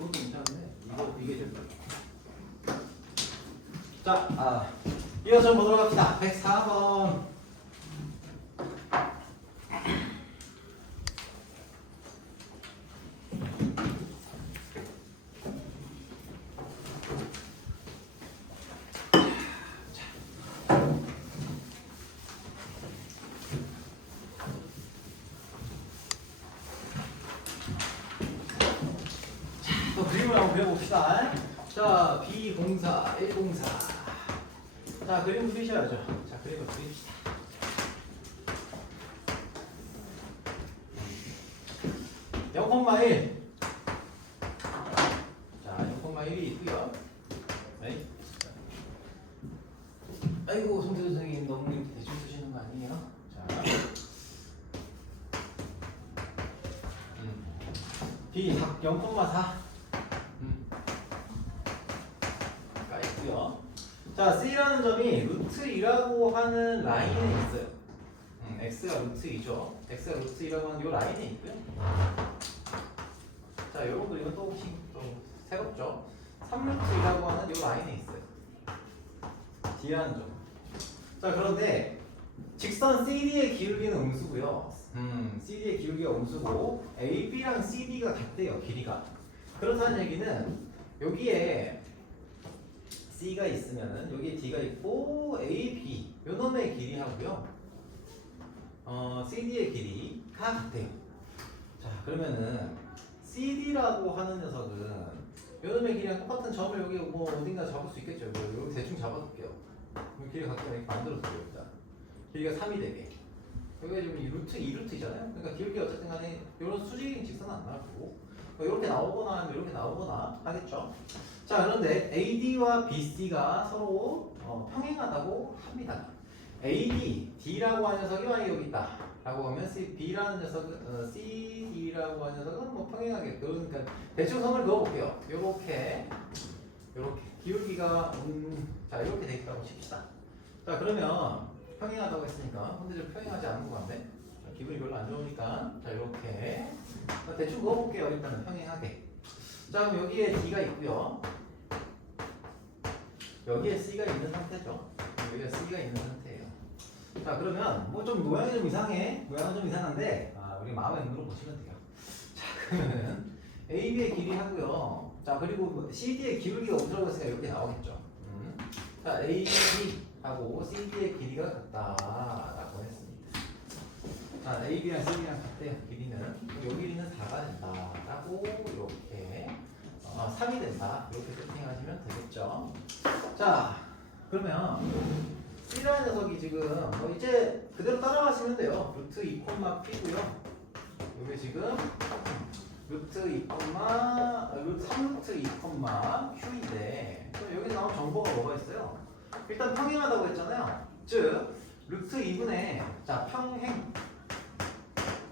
그것도 괜찮은데 이게 좀. 자, 이어서 보도록 합시다. 104번. 또 그림을 한번 그려봅시다. 자, B04, 104. 자, 그림 그리셔야죠. 자, 그림을 그립시다. (0,1) 자, 0,1이 있고요. 네. 아이고, 송태도 선생님 너무 이렇게 대충 쓰시는 거 아니에요? 자, B 0,4 가 있고요. 자, C라는 점이 루트 2라고 하는 라인에 있어요. X가 루트 2죠. X가 루트 2라고 하는 이 라인에 있고요. 자, 요런 그림은 또 새롭죠. 3루트 2라고 하는 이 라인에 있어요. D라는 점. 자, 그런데 직선 CD의 기울기는 음수고요. CD의 기울기가 음수고 AB랑 CD가 같대요. 길이가. 그렇다는 얘기는 여기에 C가 있으면은 여기에 D가 있고 AB 요 놈의 길이하고요. CD의 길이가 같대요. 자, 그러면은 CD라고 하는 녀석은 요 놈의 길이랑 똑같은 점을 여기 뭐 어딘가 잡을 수 있겠죠. 여기 대충 잡아둘게요. 길이가 같으면 이렇게 만들어줄게요. 일단 길이가 3이 되게. 여기가 지금 루트 2루트잖아요. 그러니까 기울기 어쨌든 간에 이런 수직인 직선은 안 나올 거고 이렇게 나오거나 이렇게 나오거나 하겠죠. 자, 그런데 AD와 BC가 서로 평행하다고 합니다. AD, D라고 하는 녀석이 만약에 여기 있다 라고 하면 B라는 녀석은 CD라고 하는 녀석은 뭐 평행하게, 그러니까 대충 선을 그어볼게요. 요렇게 기울기가 자, 이렇게 돼 있다고 칩시다. 자, 그러면 평행하다고 했으니까 근데 좀 평행하지 않은 것 같네. 자, 기분이 별로 안 좋으니까 자, 이렇게 대충 그어볼게요. 일단은 평행하게. 자, 그럼 여기에 D가 있고요. 여기에 C가 있는 상태죠. 여기에 C가 있는 상태예요. 자, 그러면 뭐 좀 모양이 좀 이상해. 모양은 좀 이상한데 우리 마음의 눈으로 보시면 돼요. 자, 그러면 AB의 길이 하고요. 자, 그리고 CD의 기울기가 어디라고 했으니까 이렇게 나오겠죠. 자, AB하고 CD의 길이가 같다라고 했습니다. 자, AB랑 CD랑 같대요. 길이는 요 길이는 4가 된다라고 이렇게 3이 된다 이렇게 세팅하시면 되겠죠. 자, 그러면 C라는 녀석이 지금 뭐 이제 그대로 따라가시면 돼요. 루트 2,P고요. 이게 지금 루트 3루트 2,Q인데 여기 나온 정보가 뭐가 있어요? 일단 평행하다고 했잖아요. 즉 루트 2분의 자,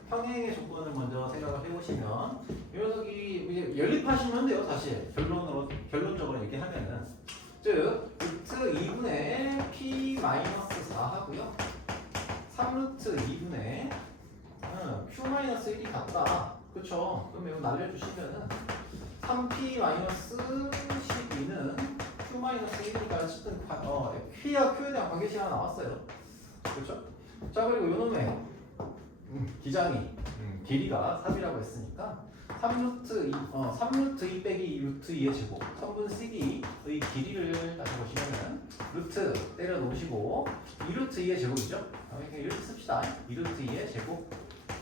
평행의 조건을 먼저 생각을 해보시면 이 녀석이 이제 연립하시면 돼요. 사실 결론적으로 이렇게 하면은 즉 루트 2분의 P-4 하고요. 3루트 2분의 Q-1이 같다. 그쵸? 그럼 이거 날려주시면은 3P-12는 Q-1이니까 어쨌든 P와 Q에 대한 관계시가 나왔어요. 그쵸? 자, 그리고 요놈의 기장이 길이가 3이라고 했으니까 3루트 2 빼기 루트 2의 제곱 3분 CD의 길이를 다시 보시면은 루트 때려 놓으시고 2루트 2의 제곱이죠. 이렇게 씁시다. 2루트 2의 제곱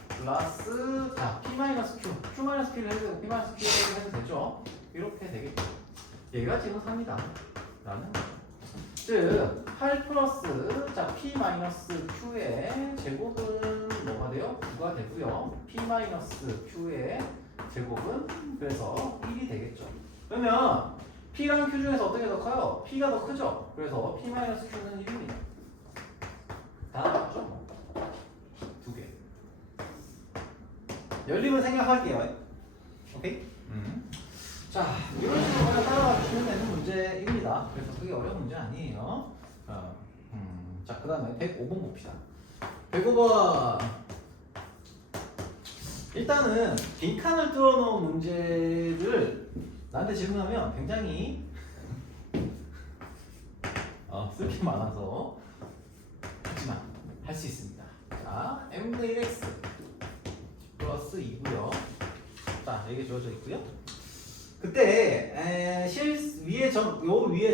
플러스 자, P-Q Q-P를 해도 P-Q를 해도 되죠. 이렇게 되겠죠. 얘가 지금 3이다 라는 즉 8 플러스 자, P-Q의 제곱은 뭐가 돼요? 9가 되고요. P-Q의 제곱은 그래서 1이 되겠죠. 그러면 P랑 Q 중에서 어떤 게 더 커요? P가 더 크죠? 그래서 P-Q는 1입니다. 다 나왔죠? 두 개. 연립을 생각할게요. 오케이? 자, 이런 식으로 그냥 따라가 주시면 되는 문제입니다. 그래서 그게 어려운 문제 아니에요. 자, 그 다음에 105번 봅시다. 105번. 일단은 빈칸을 뚫어놓은 문제를 나한테 질문하면 굉장히 쓸 게 많아서 하지만 할 수 있습니다. 자, m분의 1x 플러스 2고요. 자, 여기 주어져 있고요. 그때 요 위에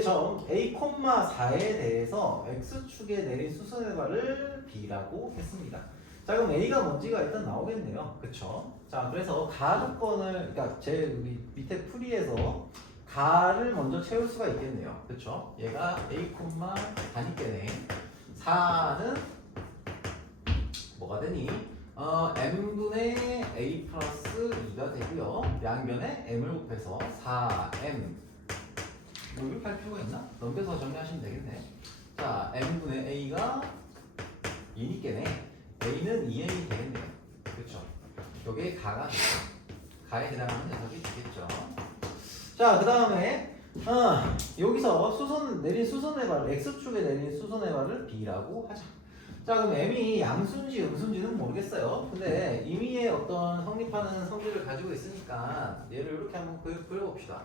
점 a, 4에 대해서 x축에 내린 수선의 발을 b라고 했습니다. 자, 그럼 a가 뭔지가 일단 나오겠네요. 그쵸? 자, 그래서 가 조건을, 그러니까 제 밑에 풀이에서 가를 먼저 채울 수가 있겠네요. 그쵸? 얘가 a, 4니까네. 4는 뭐가 되니? m분의 a 플러스 2가 되고요. 양변에 m을 곱해서 4m. 뭐 이렇게 할 필요가 있나? 넘겨서 정리하시면 되겠네. 자, m분의 a가 2니까네. a는 2m이 되겠네요. 그렇죠? 여기에 가가 되죠. 가에 해당하는 녀석이 되겠죠. 자, 그 다음에 여기서 내린 수선의 발, x축에 내린 수선의 발을 b라고 하자. 자, 그럼 m이 양수인지 음수인지는 모르겠어요. 근데 임의의 어떤 성립하는 성질을 가지고 있으니까 얘를 이렇게 한번 그려봅시다.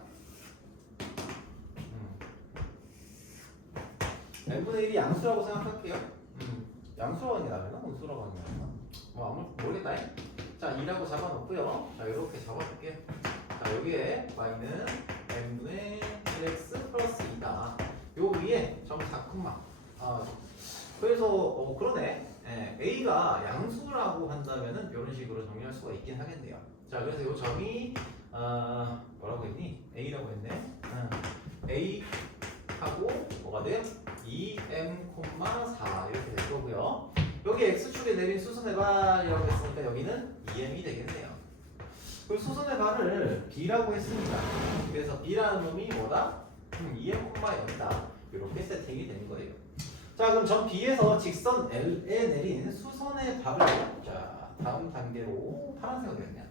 n분의 1이 양수라고 생각할게요. 양수라고 하는 게 나으나 음수라고 하는 게 나으나? 뭐 아무 모르겠다. 자, 2라고 잡아놓고요. 자, 이렇게 잡아줄게요. 자, 여기에 y는 n분의 1x 플러스 2다. 요 위에 점 4콤마. 그래서 그러네. a가 양수라고 한다면은 이런 식으로 정리할 수가 있긴 하겠네요. 자, 그래서 요 점이 뭐라고 했니? a라고 했네. a 하고 뭐가 돼요? 2m, 4 이렇게 될 거고요. 여기 x축에 내린 수선의 발이라고 했으니까 여기는 2m이 되겠네요. 그리고 수선의 발을 b라고 했습니다. 그래서 b라는 놈이 뭐다? 2m,0이다. 이렇게 세팅이 되는 거예요. 자, 그럼 점 B에서 직선 L에 내린 수선의 발을 자, 다음 단계로 파란색으로 됐냐?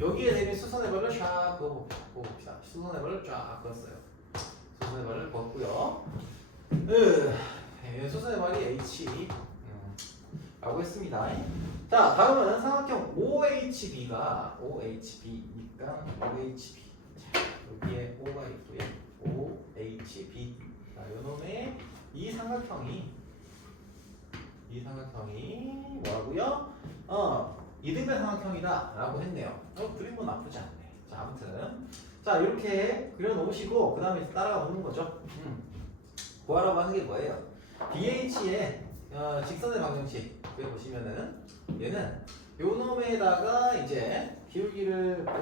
여기에 내린 수선의 발을 쫙 그어봅시다. 수선의 발을 쫙 그었어요. 수선의 발을 그었고요. 수선의 발이 H 라고 했습니다. 자, 다음은 삼각형 OHB가 OHB니까 OHB. 자, 여기에 O가 있고요. OHB. 자, 요놈의 이 삼각형이 뭐라고요? 이등변 삼각형이다 라고 했네요. 그림은 나쁘지 않네. 자, 아무튼 자, 이렇게 그려놓으시고 그 다음에 따라가 보는 거죠. 구하라고 하는 게 뭐예요? BH의 직선의 방정식 그려보시면은 얘는 요 놈에다가 이제 기울기가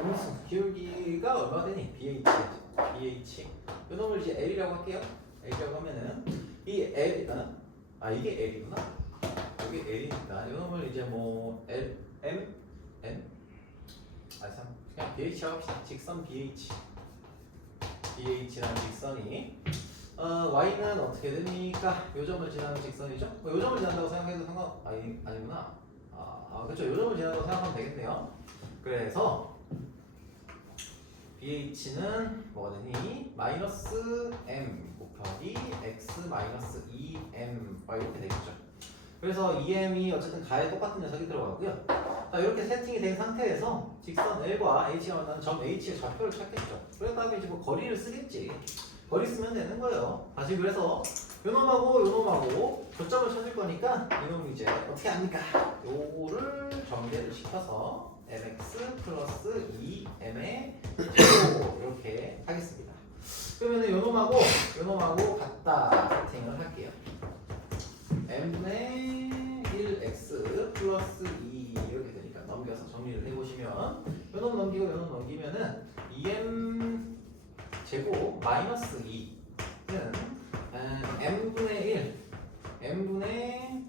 얼마 되니? BH 요 놈을 이제 L이라고 할게요. L이라고 하면은 이 L 이게 L이구나. 여기 L이니까 요 놈을 이제 뭐 L, M, N 그냥 BH라고 합시다. 직선 BH라는 직선이 Y는 어떻게 됩니까? 요 점을 지나는 직선이죠? 요 점을 지난다고 생각해도 아니구나. 그렇죠. 요 점을 지난다고 생각하면 되겠네요. 그래서 BH는 뭐가 되니? 마이너스 M 곱하기 X 마이너스 2M 이렇게 되겠죠. 그래서 2M이 어쨌든 가에 똑같은 녀석이 들어가고요. 자, 이렇게 세팅이 된 상태에서 직선 L과 H가 만나는 점 H의 좌표를 찾겠죠. 그런 다음에 이제 뭐 거리를 쓰겠지. 거리 쓰면 되는 거예요. 다시 그래서 요놈하고 저점을 찾을 거니까 이놈이 이제 어떻게 합니까? 요거를 전개를 시켜서 mx 플러스 2m의 제곱 이렇게 하겠습니다. 그러면 요놈하고 같다 세팅을 할게요. m분의 1x 플러스 2 이렇게 되니까 넘겨서 정리를 해보시면 요놈 넘기면은 2m 제곱 마이너스 2는 m분의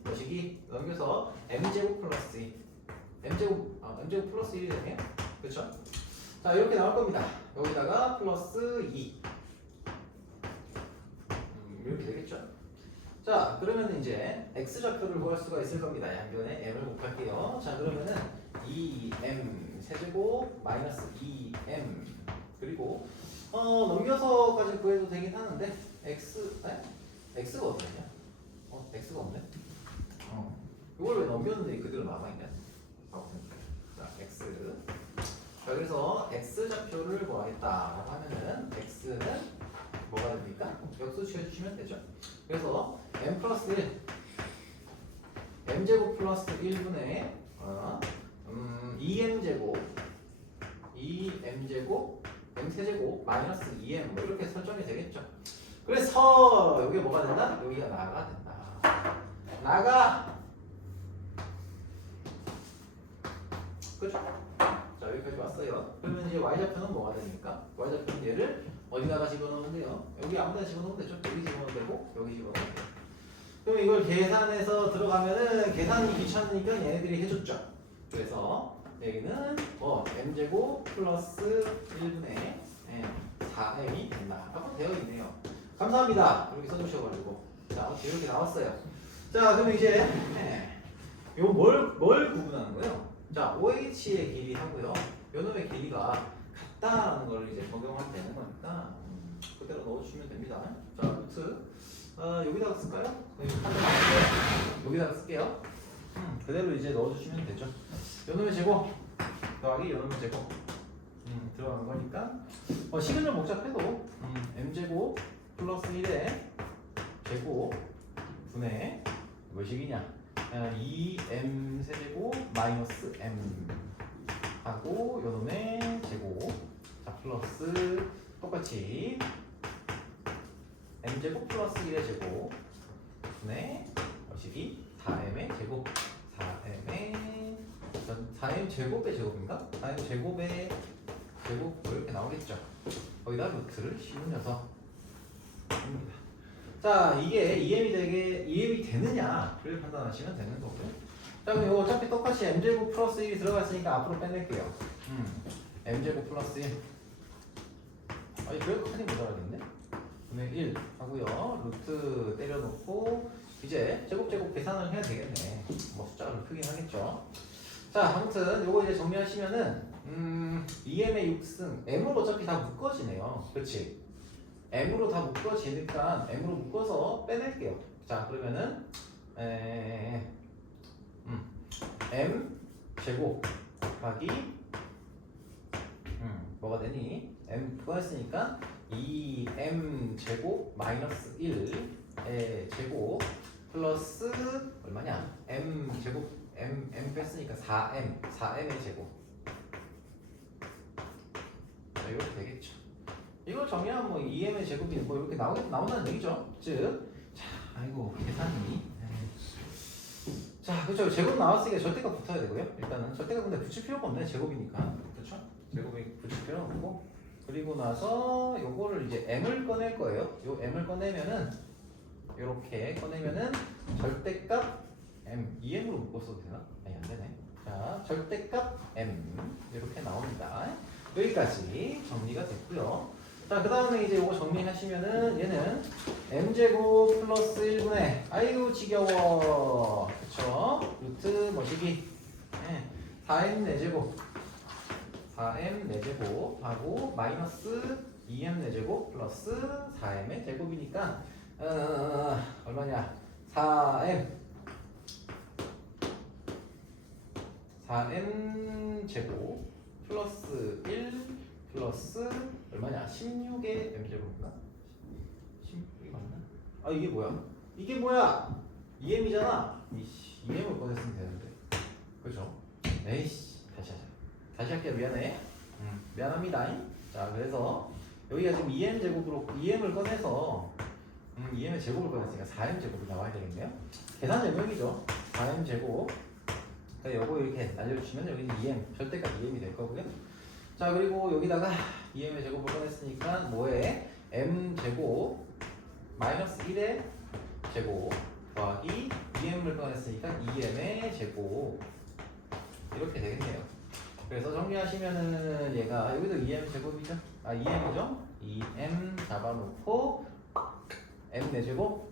뭐시기 넘겨서 m제곱 플러스 2 m제곱 플러스 1이 되네요. 그렇죠? 자, 이렇게 나올 겁니다. 여기다가 플러스 2 이렇게 되겠죠? 자, 그러면 이제 x좌표를 구할 수가 있을 겁니다. 양변에 m을 곱할게요. 자, 그러면은 2m 세제곱 마이너스 2m 그리고 넘겨서까지 구해도 되긴 하는데 x가 어디냐? x가 없네. 이걸 왜 넘겼는데 그대로 남아있냐? 자, x. 자, 그래서 x좌표를 x를 구하겠다라고 하면은 x는 뭐가 됩니까? 역수 취해주시면 되죠. 그래서 m 플러스 1 m제곱 플러스 1분의 2m제곱 2m제곱 m세제곱 마이너스 2m 뭐 이렇게 설정이 되겠죠. 그래서 여기 뭐가 된다? 여기가 나가 된다. 나가. 그죠? 자 여기까지 왔어요. 그러면 이제 y좌표는 뭐가 됩니까? y좌표는 얘를 어디다가 집어넣으면 돼요? 여기 아무데나 집어넣으면 되죠. 여기 집어넣으면 되고 여기 집어넣으면 돼요. 그럼 이걸 계산해서 들어가면은 계산이 귀찮으니까 얘네들이 해줬죠. 그래서 여기는 m제곱 플러스 1분의 4m이 된다 라고 되어 있네요. 감사합니다. 이렇게 써주셔가지고 자 이렇게 나왔어요. 자 그럼 이제 이거 뭘 구분하는 거예요? 자 OH의 길이하고요 요놈의 길이가 같다라는 걸 이제 적용하면 되는 거니까 그대로 넣어주시면 됩니다. 자 루트 여기다가 쓸까요? 여기다가 쓸게요. 그대로 이제 넣어주시면 되죠. 요놈의 제곱 더하기 요놈의 제곱 들어가는 거니까 식은 좀 복잡해도 m제곱 플러스 1의 제곱 분의 몇식이냐 2m 세제곱 마이너스 m 하고 요놈의 제곱 자 플러스 똑같이 m제곱 플러스 1의 제곱 분의 몇식이 4m의 제곱 4m 제곱의 제곱인가? 4m 제곱의 제곱 뭐 이렇게 나오겠죠. 거기다 루트를 씌운 녀석입니다. 자 이게 EM이 되느냐를 판단하시면 되는 거고요. 자 그럼 이거 어차피 똑같이 m제곱 플러스 1이 들어갔으니까 앞으로 빼낼게요. m제곱 플러스 1 아니 그래도 칸이 모자라겠네. 분의 1 하고요. 루트 때려놓고 이제 제곱 계산을 해야 되겠네. 뭐 숫자가 좀 크긴 하겠죠. 자 아무튼 요거 이제 정리하시면은 EM의 6승 M으로 어차피 다 묶어지네요. 그렇지? M으로 다 묶어지니까 M으로 묶어서 빼낼게요. 자 그러면은 M 제곱 곱하기 뭐가 되니? M 그거 했으니까 2M 제곱 마이너스 1의 제곱 플러스 얼마냐? M 제곱 M 뺐으니까 4M의 제곱 자, 이렇게 되겠죠. 이걸 정리하면 뭐 2m의 제곱이 뭐 이렇게 나온다는 얘기죠. 즉, 자, 아이고 계산이. 자, 그렇죠. 제곱 나왔으니까 절대값 붙어야 되고요. 일단은 절대값 근데 붙일 필요가 없네. 제곱이니까, 그렇죠? 제곱이 붙일 필요는 없고. 그리고 나서 요거를 이제 m을 꺼낼 거예요. 요 m을 꺼내면은 이렇게 꺼내면은 절대값 m 2m으로 묶었어도 되나? 아니 안 되네. 자, 절대값 m 이렇게 나옵니다. 여기까지 정리가 됐고요. 자, 그 다음에 이제 이거 정리하시면은 얘는 m제곱 플러스 1분의 아이고 지겨워 그쵸? 루트 뭐시기 4m 4제곱 4m 4제곱 하고 마이너스 2m 4제곱 플러스 4m의 제곱이니까 얼마냐 4m 제곱 플러스 1 플러스 얼마냐 16의 m제곱인가? 16이 맞나? 아 이게 뭐야? 이게 뭐야? 2m이잖아? 2m을 꺼냈으면 되는데 그죠? 에이씨 다시 할게요. 미안해. 미안합니다. 자 그래서 여기가 지금 2m 제곱으로 2m을 꺼내서 2m의 제곱을 꺼냈으니까 4m 제곱이 나와야 되겠네요. 계산 증명이죠. 4m 제곱 그러니까 요거 이렇게 날려주시면 여기는 2m 절대값 2m이 될 거고요. 자 그리고 여기다가 2m의 제곱을 꺼냈으니까 뭐에 m 제곱 마이너스 1의 제곱 더하기 2m을 꺼냈으니까 2m의 제곱 이렇게 되겠네요. 그래서 정리하시면은 얘가 여기도 2m 제곱이죠? 아 2m이죠? 2m 잡아놓고 m 4제곱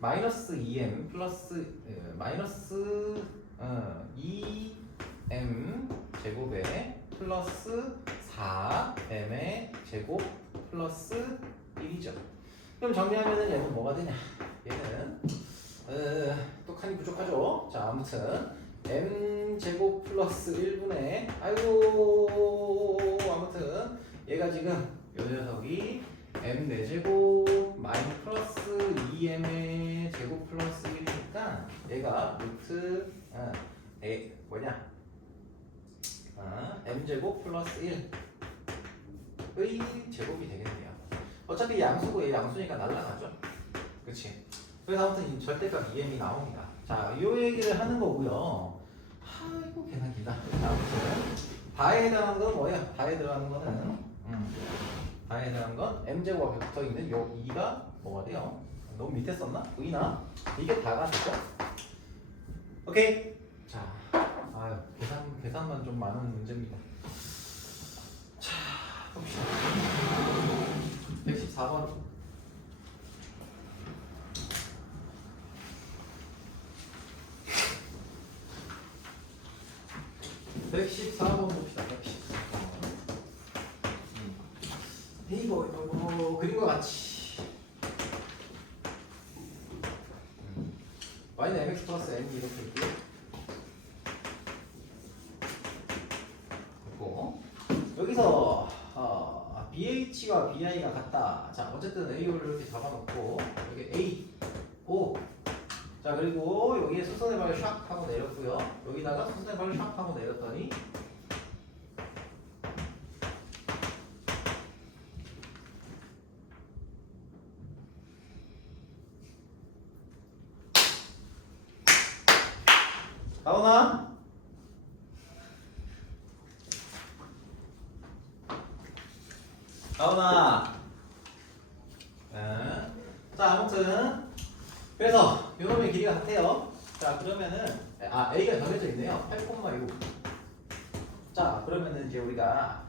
마이너스 2m 플러스 마이너스 2m 제곱에 플러스 4m의 제곱 플러스 1이죠. 그럼 정리하면은 얘는 뭐가 되냐? 얘는 또 칸이 부족하죠. 자 아무튼 m 제곱 플러스 1분의 아이고 아무튼 지금 요 녀석이 m 4제곱 마이너스 플러스 2m의 제곱 플러스 1이니까 얘가 루트 뭐냐 m제곱 플러스 1의 제곱이 되겠네요. 어차피 양수고 얘 양수니까 날라가죠. 그치? 그래서 아무튼 절대값 2m이 나옵니다. 자, 요 얘기를 하는 거고요. 아이고 계산 길다. 자, 아무튼 바에 해당하는 건 뭐야? 바에 들어가는 거는 바에 해당하는 건 m제곱 앞에 붙어있는 요 2가 뭐가 돼요? 너무 밑에 썼나? v나? 이게 다가 되죠? 오케이. 자, 아유 계산만 좀 많은 문제입니다. 자, 봅시다. 114번. 봅시다. 114번. 이거 그림과 같이 y는 mx 플러스 n이 이렇게 있고요. 그리고 여기서 BH와 BI가 같다. 자, 어쨌든 A를 이렇게 잡아놓고 여기 A, O. 자, 그리고 여기에 수선의 발을 샥 하고 내렸고요. 여기다가 수선의 발을 샥 하고 내렸더니 나오나? 나오나? 네. 자, 아무튼 그래서 요놈의 길이가 같아요. 자, 그러면은 A가 정해져 있네요. 8,6. 자, 그러면은 이제 우리가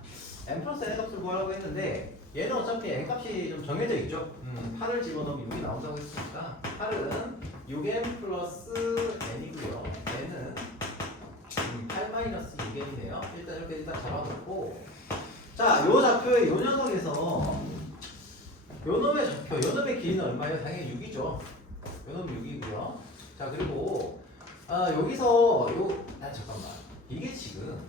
n 플러스 n 값을 구하려고 했는데 얘는 어차피 n 값이 좀 정해져 있죠. 8을 집어넣으면 6이 나온다고 했으니까 8은 6n 플러스 n이고요. n은 8 마이너스 6n이네요. 일단 잡아놓고 자, 요 좌표의 요 녀석에서 요놈의 좌표, 요놈의 길이는 얼마예요? 당연히 6이죠. 요놈 6이고요. 자, 그리고 여기서 잠깐만. 이게 지금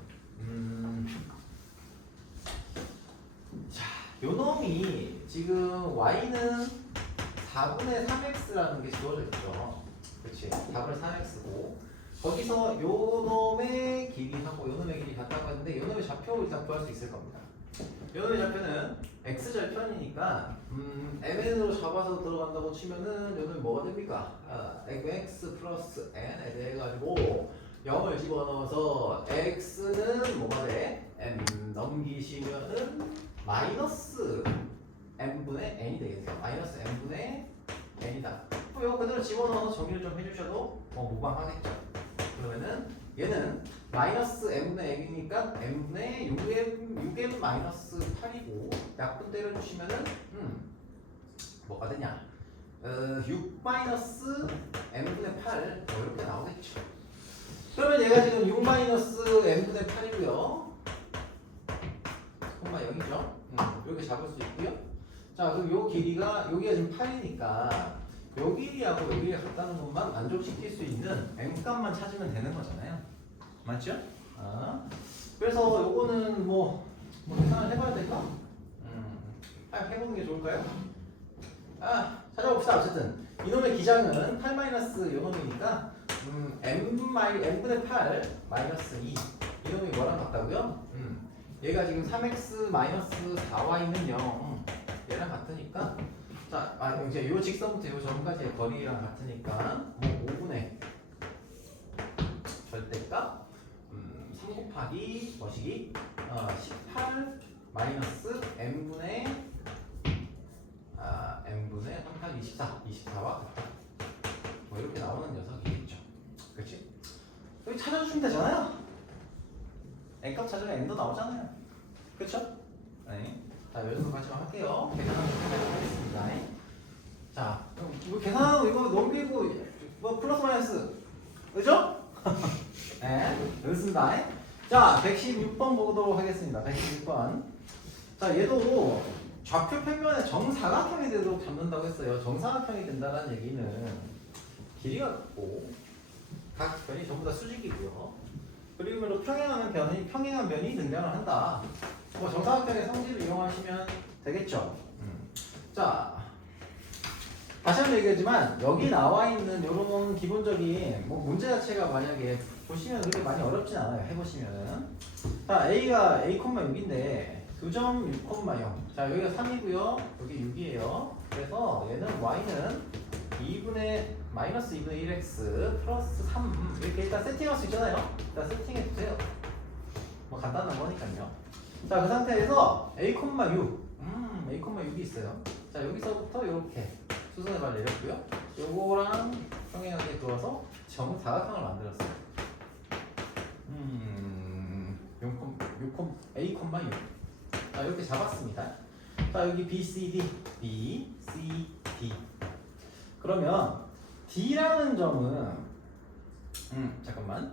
자, 요놈이 지금 y는 4분의 3x라는 게 주어져 있죠. 그렇지? 4분의 3x고 거기서 요놈의 길이하고 요놈의 길이 같다고 했는데 요놈의 좌표 일단 구할 수 있을 겁니다. 요놈의 좌표는 x절편이니까 mn으로 잡아서 들어간다고 치면은 요놈이 뭐가 됩니까? x 플러스 n에 대해 가지고 0을 집어넣어서 x는 뭐가 돼? m 넘기시면은 마이너스 m분의 n이 되겠네요. 마이너스 m분의 n이다. 이거 그대로 집어넣어서 정리를 좀 해주셔도 무방하겠죠. 그러면은 얘는 마이너스 m분의 n이니까 m분의 6m 마이너스 8이고 약분 때려주시면은 뭐가 되냐? 6 마이너스 m분의 8 이렇게 나오겠죠. 그러면 얘가 지금 6 마이너스 m분의 8이고요. 0이죠. 이렇게 잡을 수 있고요. 자, 그럼 요 길이가 여기가 지금 8이니까 요 길이하고 요 길이가 같다는 것만 만족시킬 수 있는 m값만 찾으면 되는 거잖아요. 맞죠? 그래서 요거는 뭐 계산을 해봐야 될까? 해보는 게 좋을까요? 찾아봅시다. 어쨌든 이놈의 기장은 8 마이너스 요놈이니까 m분의 8 마이너스 2 이놈이 뭐랑 같다고요? 얘가 지금 3x 마이너스 4y는 0 얘랑 같으니까 자, 이제 요 직선부터 요 점까지의 거리랑 같으니까 뭐 5분의 절대값 3 곱하기 뭐시기 18 마이너스 m분의 3 곱하기 24와 같다. 뭐 이렇게 나오는 녀석이겠죠. 그렇지? 여기 찾아주시면 되잖아요. n값 찾으면 n도 나오잖아요. 그렇죠? 네. 자, 요 정도까지만 할게요. 계산하는 거 하겠습니다. 자, 이거 계산하고 이거 넘기고 뭐 플러스 마이너스 그죠? 네, 그렇습니다. 자, 116번 보도록 하겠습니다. 116번. 자, 얘도 좌표 평면에 정사각형이 되도록 잡는다고 했어요. 정사각형이 된다는 얘기는 길이가 같고 각 변이 전부 다 수직이고요. 그리고 평행한 변이 등장을 한다. 뭐 정사각형의 성질을 이용하시면 되겠죠. 자, 다시 한번 얘기하지만 여기 나와 있는 이런 기본적인 뭐 문제 자체가 만약에 보시면 그렇게 많이 어렵진 않아요. 해보시면은. 자, A가 A,6인데 2.6,0. 자, 여기가 3이고요. 여기 6이에요. 그래서 얘는 Y는 2분의 1x 플러스 3 이렇게 일단 세팅할 수 있잖아요. 일단 세팅해 주세요. 뭐 간단한 거니까요. 자, 그 상태에서 A,6 A,6이 있어요. 자, 여기서부터 이렇게 수선을 내렸고요. 요거랑 평행하게 그어서 정사각형을 만들었어요. A,6 자, 이렇게 잡았습니다. 자, 여기 BCD 그러면 D라는 점은 잠깐만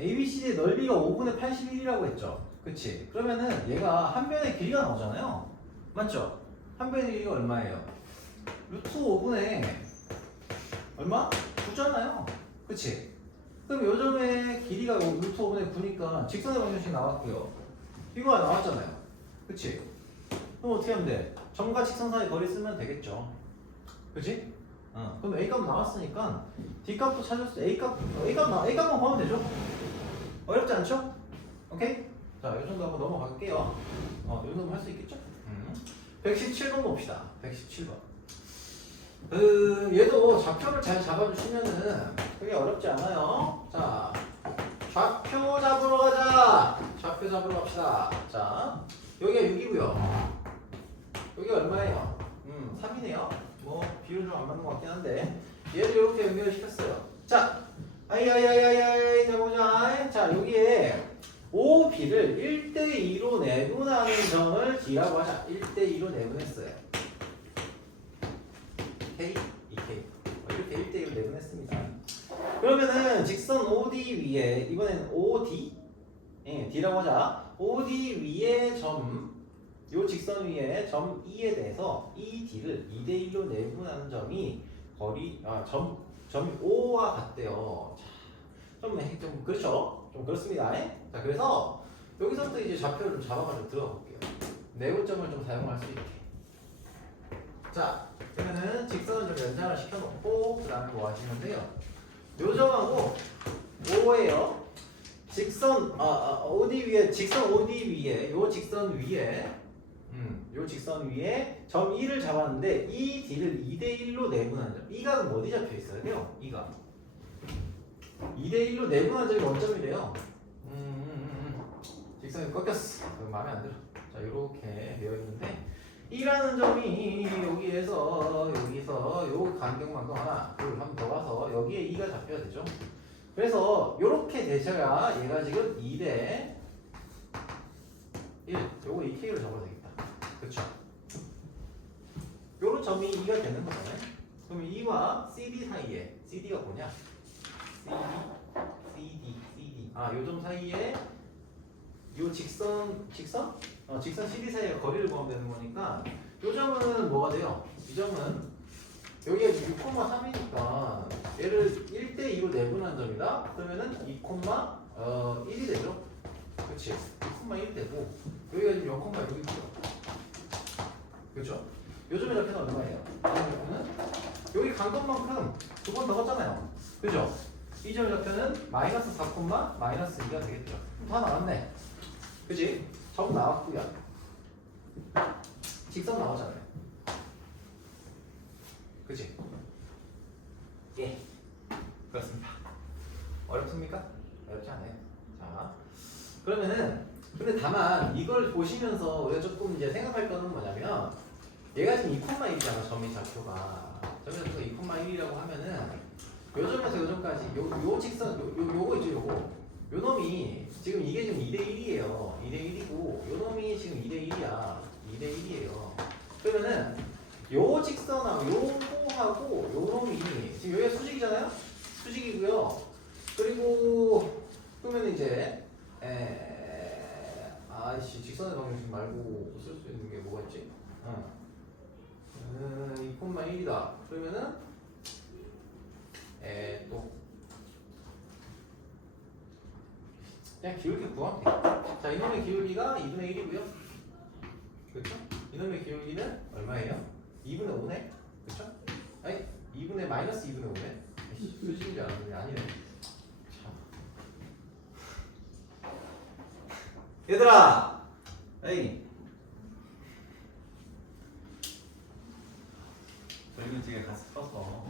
ABCD의 넓이가 5분의 81이라고 했죠. 그치? 그러면은 얘가 한 변의 길이가 나오잖아요. 맞죠? 한 변의 길이가 얼마예요? 루트 5분의 얼마? 9잖아요. 그치? 그럼 요 점의 길이가 루트 5분의 9니까 직선의 방정식 나왔고요. 이거가 나왔잖아요. 그치? 그럼 어떻게 하면 돼? 점과 직선 사이 거리 쓰면 되겠죠. 그치? 그럼 A 값 나왔으니까 D 값도 찾을 수 A 값만 구하면 되죠? 어렵지 않죠? 오케이? 자, 이 정도 한번 넘어갈게요. 이 정도면 할 수 있겠죠? 117번 봅시다. 117번. 얘도 좌표를 잘 잡아주시면은 그게 어렵지 않아요. 자, 좌표 잡으러 가자. 좌표 잡으러 갑시다. 자, 여기가 6이고요. 여기가 얼마예요? 3이네요. 뭐 비율 좀 안 맞는 것 같긴 한데 얘를 이렇게 연결을 시켰어요. 자, 아이 자 보자. 자, 여기에 OB를 1대2로 내분하는 점을 D라고 하자. 1대2로 내분했어요. K, 2K 이렇게 1대2로 내분했습니다. 그러면은 직선 OD 위에 이번엔 OD D라고 하자. OD 위에 요 직선 위에 점 E에 대해서 이 D를 2대1로 내분하는 점이 점이 O와 같대요. 자, 좀 그렇죠? 좀 그렇습니다. 자, 그래서 여기서부터 이제 좌표를 좀 잡아가지고 들어가 볼게요. 내고점을 좀 사용할 수 있게. 자, 그러면은 직선을 좀 연장을 시켜놓고 그 다음에 뭐 하시면 돼요? 요 점하고 O예요. 직선 OD 위에 직선 OD 위에 요 직선 위에 점 E를 잡았는데 이 D를 2대1로 내분한 점. E가 그럼 어디 잡혀 있어야 돼요? E가 2대1로 내분한 점이 원점이래요. 직선이 꺾였어. 마음에 안 들어. 자, 이렇게 되어 있는데 E라는 점이 여기서 요 간격만큼 하나, 둘, 한 번 더 가서 여기에 E가 잡혀야 되죠. 그래서 이렇게 되셔야 얘가 지금 2대 1. 요거 2K로 잡아야 되겠다. 그쵸? 요런 점이 2가 되는 거잖아요. 그러면 E와 CD 사이에 CD가 뭐냐? CD. 요 점 사이에 요 직선 CD 사이에 거리를 구하면 되는 거니까 요 점은 뭐가 돼요? 이 점은 여기가 6,3이니까 얘를 1대2로 내분한 점이다. 그러면은 2,1이 되죠. 그치? 2,1이 되고 여기가 지금 0,6이고요. 그렇죠? 요즘에 잡히는 얼마예요? 여기 간 것만큼 두 번 더 갔잖아요. 그죠? 이 점의 좌표는 마이너스 4, 마이너스 2가 되겠죠. 다 나왔네. 그치? 점 나왔고요. 직선 나오잖아요. 그치? 예. 그렇습니다. 어렵습니까? 어렵지 않아요. 자, 그러면은 근데 다만 이걸 보시면서 우리가 조금 이제 생각할 거는 뭐냐면 얘가 지금 2,1이잖아. 점의 좌표가. 점의 좌표가 2,1이라고 하면은 요 점에서 요 점까지 요 직선 요거 있죠. 요 놈이 지금 이게 지금 2대1이에요. 2대1이고 요 놈이 지금 2대1이야. 2대1이에요. 그러면은 요 직선하고 요거하고 요 놈이 지금 여기가 수직이잖아요. 수직이고요. 그리고 그러면 이제 직선의 방정식 말고 쓸 수 있는 게 뭐가 있지? 2,1이다. 그러면은 또 그냥 기울기 구하면 돼요. 자, 이놈의 기울기가 2분의 1이고요. 그렇죠? 이놈의 기울기는 얼마예요? 2분의 5네? 그렇죠? 아니, 2분의 마이너스 2분의 5네? 수식인 줄 알았는데 아니네. 참. 얘들아! 에이. 저희는 뒤에 가서 써서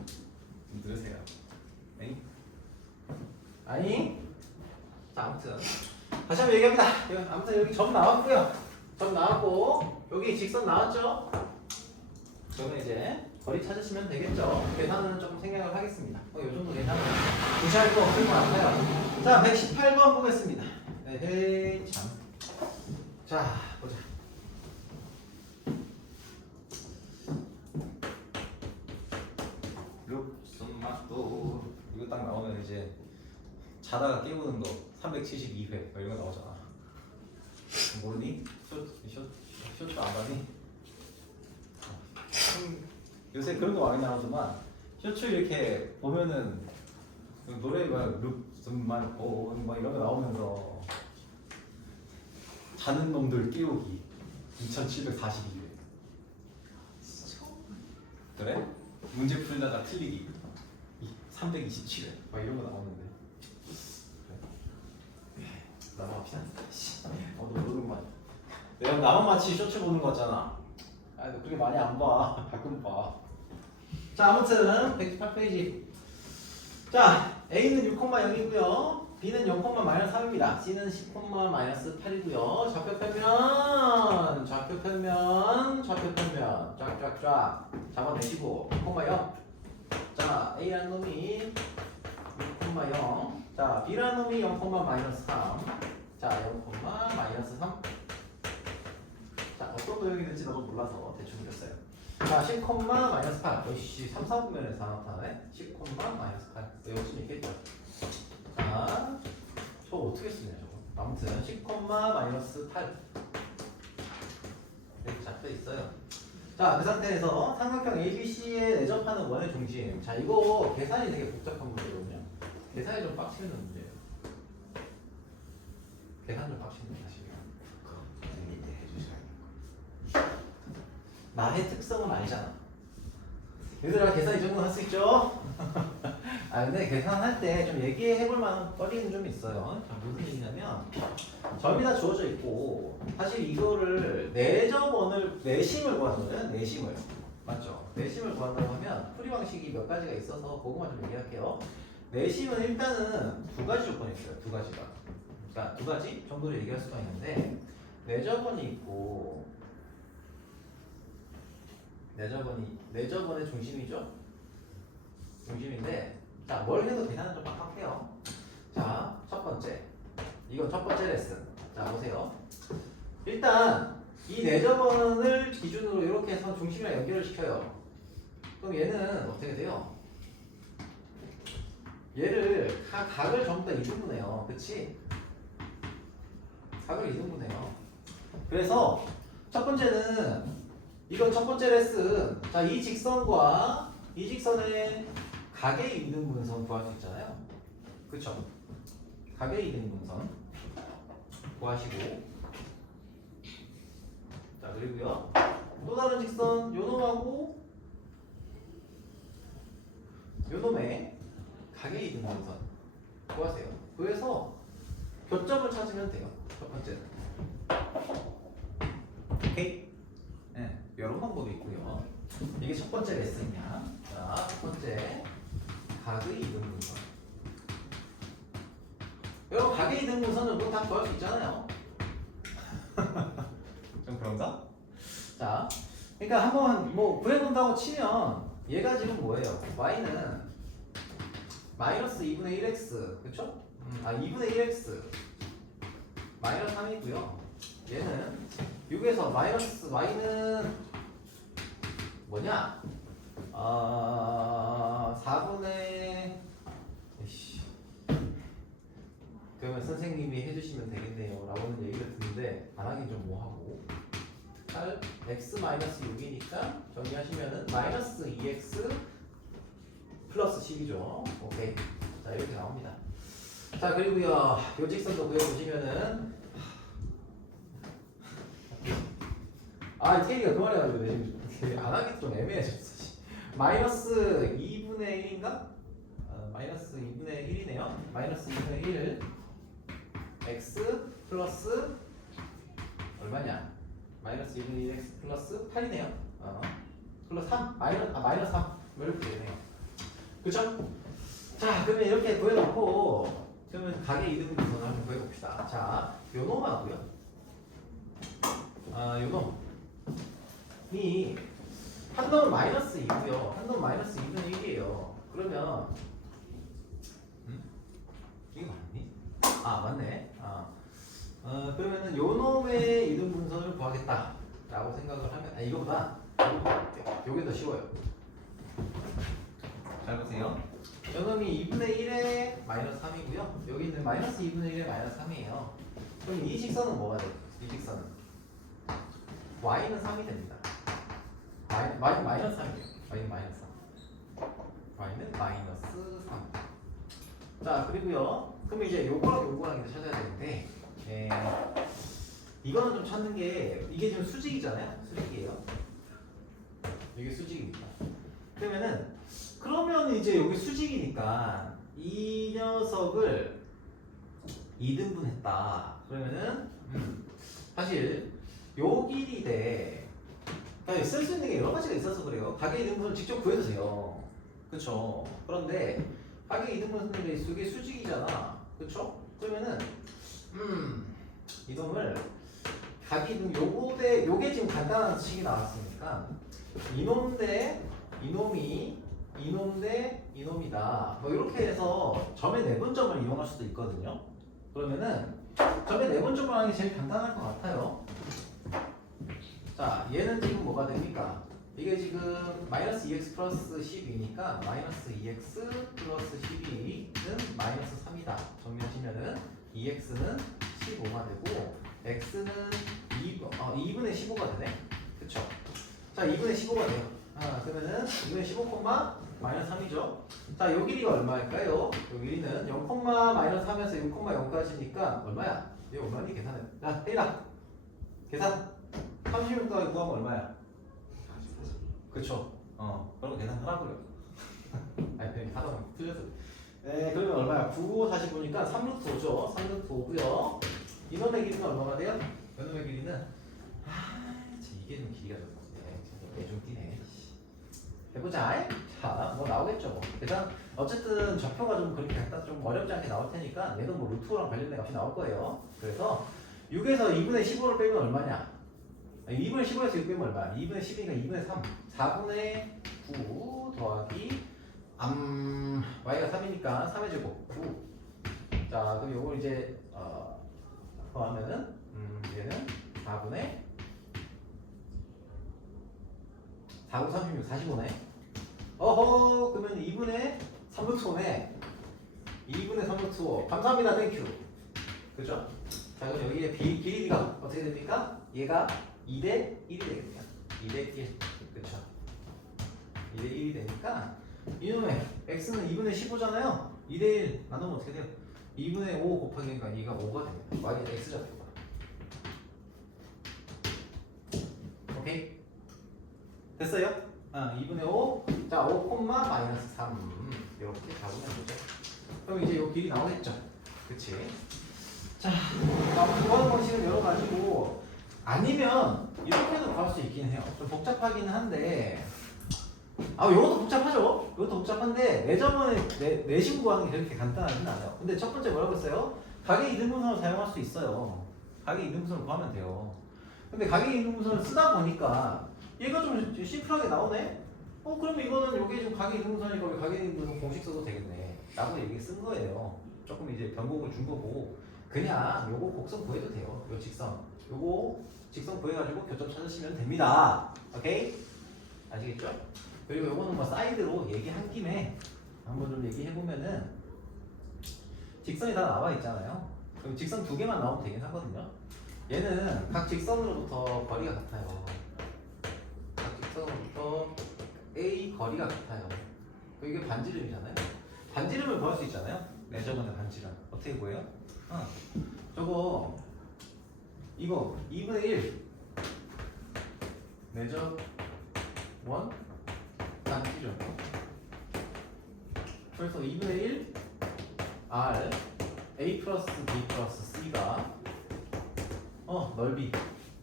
좀 들으세요. 에이? 아니? 자, 아무튼 다시 한번 얘기합니다. 아무튼 여기 점 나왔고요. 점 나왔고 여기 직선 나왔죠? 그러면 이제 거리 찾으시면 되겠죠? 계산은 조금 생각을 하겠습니다. 이 정도 계산은 무시할 거 없을 것 같아요. 자, 118번 보겠습니다. 에헤이 참. 자, 보자. 룩손맛도 이거 딱 나오면 이제 자다가 깨우는 거 372회 이런 거 나오잖아. 모르니? 쇼트 안 봐니? 요새 그런 거 많이 나오지만 쇼츠 이렇게 보면은 노래 막 룩손맛 막 이런 거 나오면서 자는 놈들 깨우기 2742회 그래? 문제 풀다가 틀리기 327회 막 이런 거 나오는데 넘어갑시다. 너 모르는구만. 내가 나만 마치 쇼츠 보는 거 같잖아. 아, 너 그렇게 많이 안 봐. 가끔 봐. 자, 아무튼 118페이지. 자, A는 6,0이고요. B는 0,-3입니다. C는 10,-8이고요. 좌표편면 쫙쫙쫙 잡아내시고 6,0. 자, A라는 놈이 6,0. 자, B라는 놈이 0,-3. 자, 0,-3. 자, 어떤 도형이 될지 나도 몰라서 대충 그렸어요. 자, 10,-8. 어이씨, 3, 4분면에서 나타나네. 10,-8. 외울 수 있겠죠? 자, 저거 어떻게 쓰냐, 저거. 아무튼 10,-8. 이렇게 잡혀 있어요. 자, 그 상태에서 삼각형 ABC에 내접하는 원의 중심. 자, 이거 계산이 되게 복잡한 문제거든요. 계산이 좀 빡치는 문제예요. 계산 좀 빡치는 사실이에요. 선생님이 해주셔야 나의 특성은 아니잖아. 얘들아, 계산 이 정도는 할 수 있죠? 아, 근데 계산할 때 좀 얘기해볼 만한 거리는 좀 있어요. 자, 무슨 얘기냐면 점이 다 주어져 있고 사실 이거를 내심을 구하는 거예요. 내심을. 맞죠? 내심을 구한다고 하면 풀이 방식이 몇 가지가 있어서 그것만 좀 얘기할게요. 내심은 일단은 두 가지 조건이 있어요. 두 가지가. 그러니까 두 가지 정도를 얘기할 수가 있는데 내저번이 있고 내저번의 중심이죠. 중심인데 자, 뭘 해도 계산은 좀 빡빡해요. 자, 첫 번째. 이건 첫 번째 레슨. 자, 보세요. 일단 이 내저번을 기준으로 이렇게 해서 중심이랑 연결을 시켜요. 그럼 얘는 어떻게 돼요? 얘를 각을 전부 다 2등분해요. 그치? 각을 2등분해요. 그래서 첫 번째는 이건 첫 번째 레슨. 자, 이 직선과 이 직선의 각의 2등분선 구할 수 있잖아요. 그쵸? 각의 2등분선 구하시고 자, 그리고요 또 다른 직선 요놈하고 요놈의 각의 2등분선 구하세요. 그래서 교점을 찾으면 돼요. 첫 번째는 오케이? 네, 이런 방법이 있고요. 이게 첫 번째 레슨이야. 자, 첫 번째 각의 2등분선. 여러분, 각의 2등분선은 뭐 다 구할 수 있잖아요. 좀 그런가? 자, 그러니까 한번 뭐 구해본다고 치면 얘가 지금 뭐예요? y는 마이너스 2분의 1x, 그쵸? 2분의 1x 마이너스 3이고요. 얘는 6에서 마이너스 y는 뭐냐? 4분의 그러면 선생님이 해주시면 되겠네요 라고는 얘기를 듣는데 안 하긴 좀 뭐하고 8 x 마이너스 6이니까 정리하시면은 마이너스 2x 플러스 10이죠. 오케이. 자, 이렇게 나옵니다. 자 그리고요 요 직선도 구해보시면은 테일이가 그 말이 가지고 지금 안 하기 좀 애매해졌어. 마이너스 2분의 1인가? 마이너스 2분의 1이네요. 마이너스 2분의 1 x 플러스 얼마냐? 마이너스 2분의 1 x 플러스 8이네요. 플러스 3 마이너스 3 이렇게 되네요. 그쵸? 자 그러면 이렇게 구해놓고 그러면 가게 이등분선을 한번 구해봅시다. 자 요놈하고요. 요놈이 한 놈은 마이너스 2고요. 한 놈은 마이너스 2분의 1이에요. 그러면 이게 맞니? 맞네. 그러면은 요놈의 이등분선을 구하겠다 라고 생각을 하면 이거보다 요게 더 쉬워요. 잘 보세요. 요놈이 2분의 1에 마이너스 3이고요. 여기 있는 마이너스 2분의 1에 마이너스 3이에요. 그럼 이 직선은 뭐가 돼요? 이 직선은 y는 3이 됩니다. y는 마이너스 3이에요. y는 마이너스 3. y는 마이너스 3. 자 그리고요. 그럼 이제 요거랑 이제 찾아야 되는데 이거는 좀 찾는 게 이게 지금 수직이잖아요. 수직이에요. 이게 수직입니다. 그러면 이제 여기 수직이니까 이 녀석을 2등분했다. 그러면은 사실 요 길이 대 쓸 수 있는 게 여러 가지가 있어서 그래요. 가계 2등분을 직접 구해도 돼요. 그쵸? 그런데 가계 2등분 쓰는데 이게 수직이잖아. 그쵸? 그러면은 이놈을 가계 2등 요게 지금 간단한 식이 나왔으니까 이놈 대 이놈이 이놈 대 이놈이다. 뭐 이렇게 해서 점의 내분점을 이용할 수도 있거든요. 그러면은 점의 내분점을 하는 게 제일 간단할 것 같아요. 자, 얘는 지금 뭐가 됩니까? 이게 지금 마이너스 2x 플러스 12니까 마이너스 2x 플러스 12는 마이너스 3이다. 정리하시면은 2x는 15가 되고 x는 2분의 15가 되네. 그쵸? 자, 2분의 15가 돼요. 그러면은 2분의 15, 마이너스 3이죠. 자, 요 길이가 얼마일까요? 요 길이는 0, 마이너스 3에서 6,0까지니까 얼마야? 이거 얼마니? 계산해. 자, 혜인아. 계산. 36 더하기 9하면 얼마야? 그쵸? 그럼 계산하라고요. 아니, 하다 보면 틀렸어. 네, 그러면 얼마야? 9, 45니까 3루트 5죠. 3루트 5고요. 이놈의 길이는 얼마가 돼요? 이놈의 길이는 이게 좀 길이가 좀 좀 뛰네. 해보자. 자, 뭐 나오겠죠. 뭐. 일단 어쨌든 좌표가 좀 그렇게 갖다 좀 어렵지 않게 나올 테니까 얘도 뭐 루트랑 관련된 값이 나올 거예요. 그래서 6에서 2분의 15를 빼면 얼마냐? 2분의 15에서 6 빼면 얼마야? 2분의 10이니까 2분의 3. 4분의 9 더하기 y가 3이니까 3의 제곱 9. 자, 그럼 요걸 이제 더하면은 얘는 4분의 4, 9, 36, 45네. 어허, 그러면 2분의 3루트 5네. 2분의 3루트 5. 감사합니다. 땡큐. 그죠? 자, 그럼 여기에 길이가 어떻게 됩니까? 얘가 2대 1이 되겠네요. 2대 1. 그쵸? 2대 1이 되니까 이놈의 x는 2분의 15잖아요. 2대 1 나누면 어떻게 돼요? 2분의 5 곱하기니까 얘가 5가 됩니다. y는 x좌표가. 오케이? 됐어요? 2분의 5. 자, 5, 마이너스 3. 이렇게 잡으면 되죠. 그럼 이제 요 길이 나오겠죠? 그치? 자, 구하는 방식은 여러 가지고, 아니면 이렇게도 구할 수 있긴 해요. 좀 복잡하긴 한데, 이것도 복잡하죠? 이것도 복잡한데, 내심 구하는 게 그렇게 간단하진 않아요. 근데 첫 번째 뭐라고 했어요? 가계 이등분선을 사용할 수 있어요. 가계 이등분선을 구하면 돼요. 근데 가계 이등분선을 쓰다 보니까, 얘가 좀 심플하게 나오네? 그러면 이거는 요게 좀 가계 이등분선이니까 우리 가계 이등분선 공식 써도 되겠네. 라고 얘기 쓴 거예요. 조금 이제 변곡을 준 거고, 그냥 요거 곡선 구해도 돼요. 요 직선. 요거 직선 구해가지고 교점 찾으시면 됩니다. 오케이? 아시겠죠? 그리고 요거는 뭐 사이드로 얘기한 김에 한번 좀 얘기해보면은 직선이 다 나와 있잖아요. 그럼 직선 두 개만 나오면 되긴 하거든요. 얘는 각 직선으로부터 거리가 같아요. 직선으로부터 A 거리가 같아요. 이게 반지름이잖아요. 반지름을 구할 수 있잖아요. 내저번에 반지름. 어떻게 구해요? 저거 이거 2분의 1 매적 1 나누기죠. 그래서 2분의 1 R A 플러스 B 플러스 C가 넓이.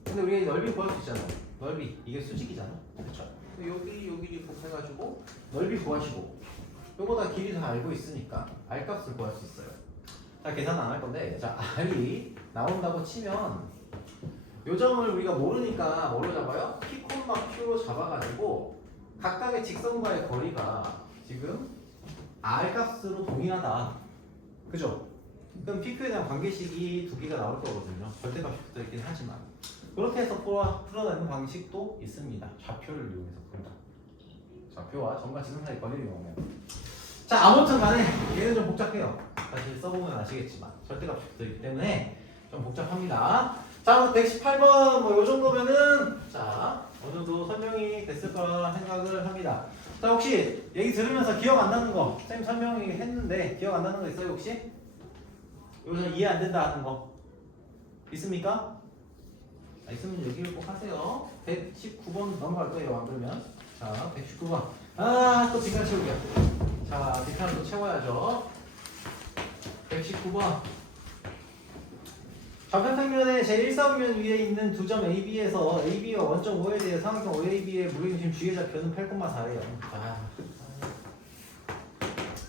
근데 우리가 이 넓이 구할 수 있잖아. 넓이 이게 수직이잖아. 그렇죠? 여기 곱해가지고 넓이 구하시고 요거 다 길이 다 알고 있으니까 R 값을 구할 수 있어요. 자, 계산 안 할 건데, 자, R이 나온다고 치면 요 점을 우리가 모르니까 뭘로 잡아요? P, Q로 잡아가지고 각각의 직선과의 거리가 지금 R 값으로 동일하다. 그죠? 그럼 PQ에 대한 관계식이 두 개가 나올 거거든요. 절대값이 붙어있긴 하지만 그렇게 해서 풀어내는 방식도 있습니다. 좌표를 이용해서 푼다. 좌표와 점과 직선 사이 거리를 이용하면. 자, 아무튼 간에 얘는 좀 복잡해요. 다시 써보면 아시겠지만 절대값이 붙어있기 때문에 좀 복잡합니다. 자, 118번 뭐 요 정도면은 자 어느 정도 설명이 됐을 거라 생각을 합니다. 자, 혹시 얘기 들으면서 기억 안 나는 거 선생님 설명이 했는데 기억 안 나는 거 있어요 혹시? 여기서 이해 안 된다 하는 거 있습니까? 있으면 얘기를 꼭 하세요. 119번 넘어갈 거예요 안 그러면. 자, 119번 또 뒷칸 채우기야. 자, 뒷칸을 또 채워야죠. 119번 좌표평면의 제1사분면 위에 있는 두 점 AB에서 AB와 원점 O에 대해 상하경 OAB의 무게중심 G의 좌표는 8,4예요.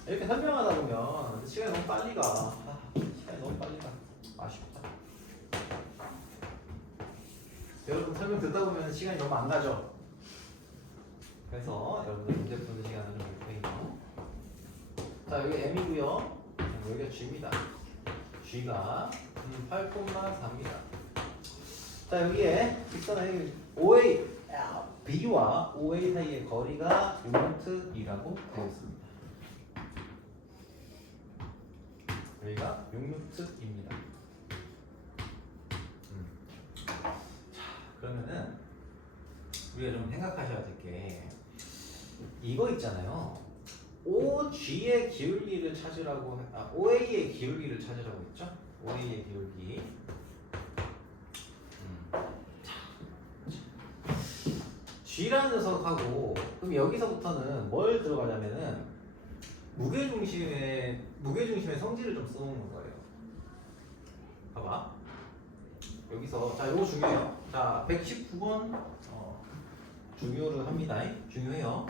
이렇게 설명하다 보면 시간이 너무 빨리 가. 시간이 너무 빨리 가. 아쉽다. 여러분 설명 듣다 보면 시간이 너무 안 가죠. 그래서 여러분들 문제 푸는 시간을 좀 볼게요. 자, 여기 M이고요. 여기가 G입니다. G가 8,4입니다. 자, 여기에 직선의 OA, B와 OA 사이의 거리가 6루트2라고 되어 있습니다. 여기가 6루트2입니다. 자, 그러면은 우리가 좀 생각하셔야 될 게 이거 있잖아요. OG의 기울기를 찾으라고 OA의 기울기를 찾으라고 했죠? OA의 기울기. G라는 녀석하고 그럼 여기서부터는 뭘 들어가냐면은 무게중심의 성질을 좀 써놓는 거예요. 봐봐. 여기서 자 이거 중요해요. 자 119번 중요를 합니다. 중요해요.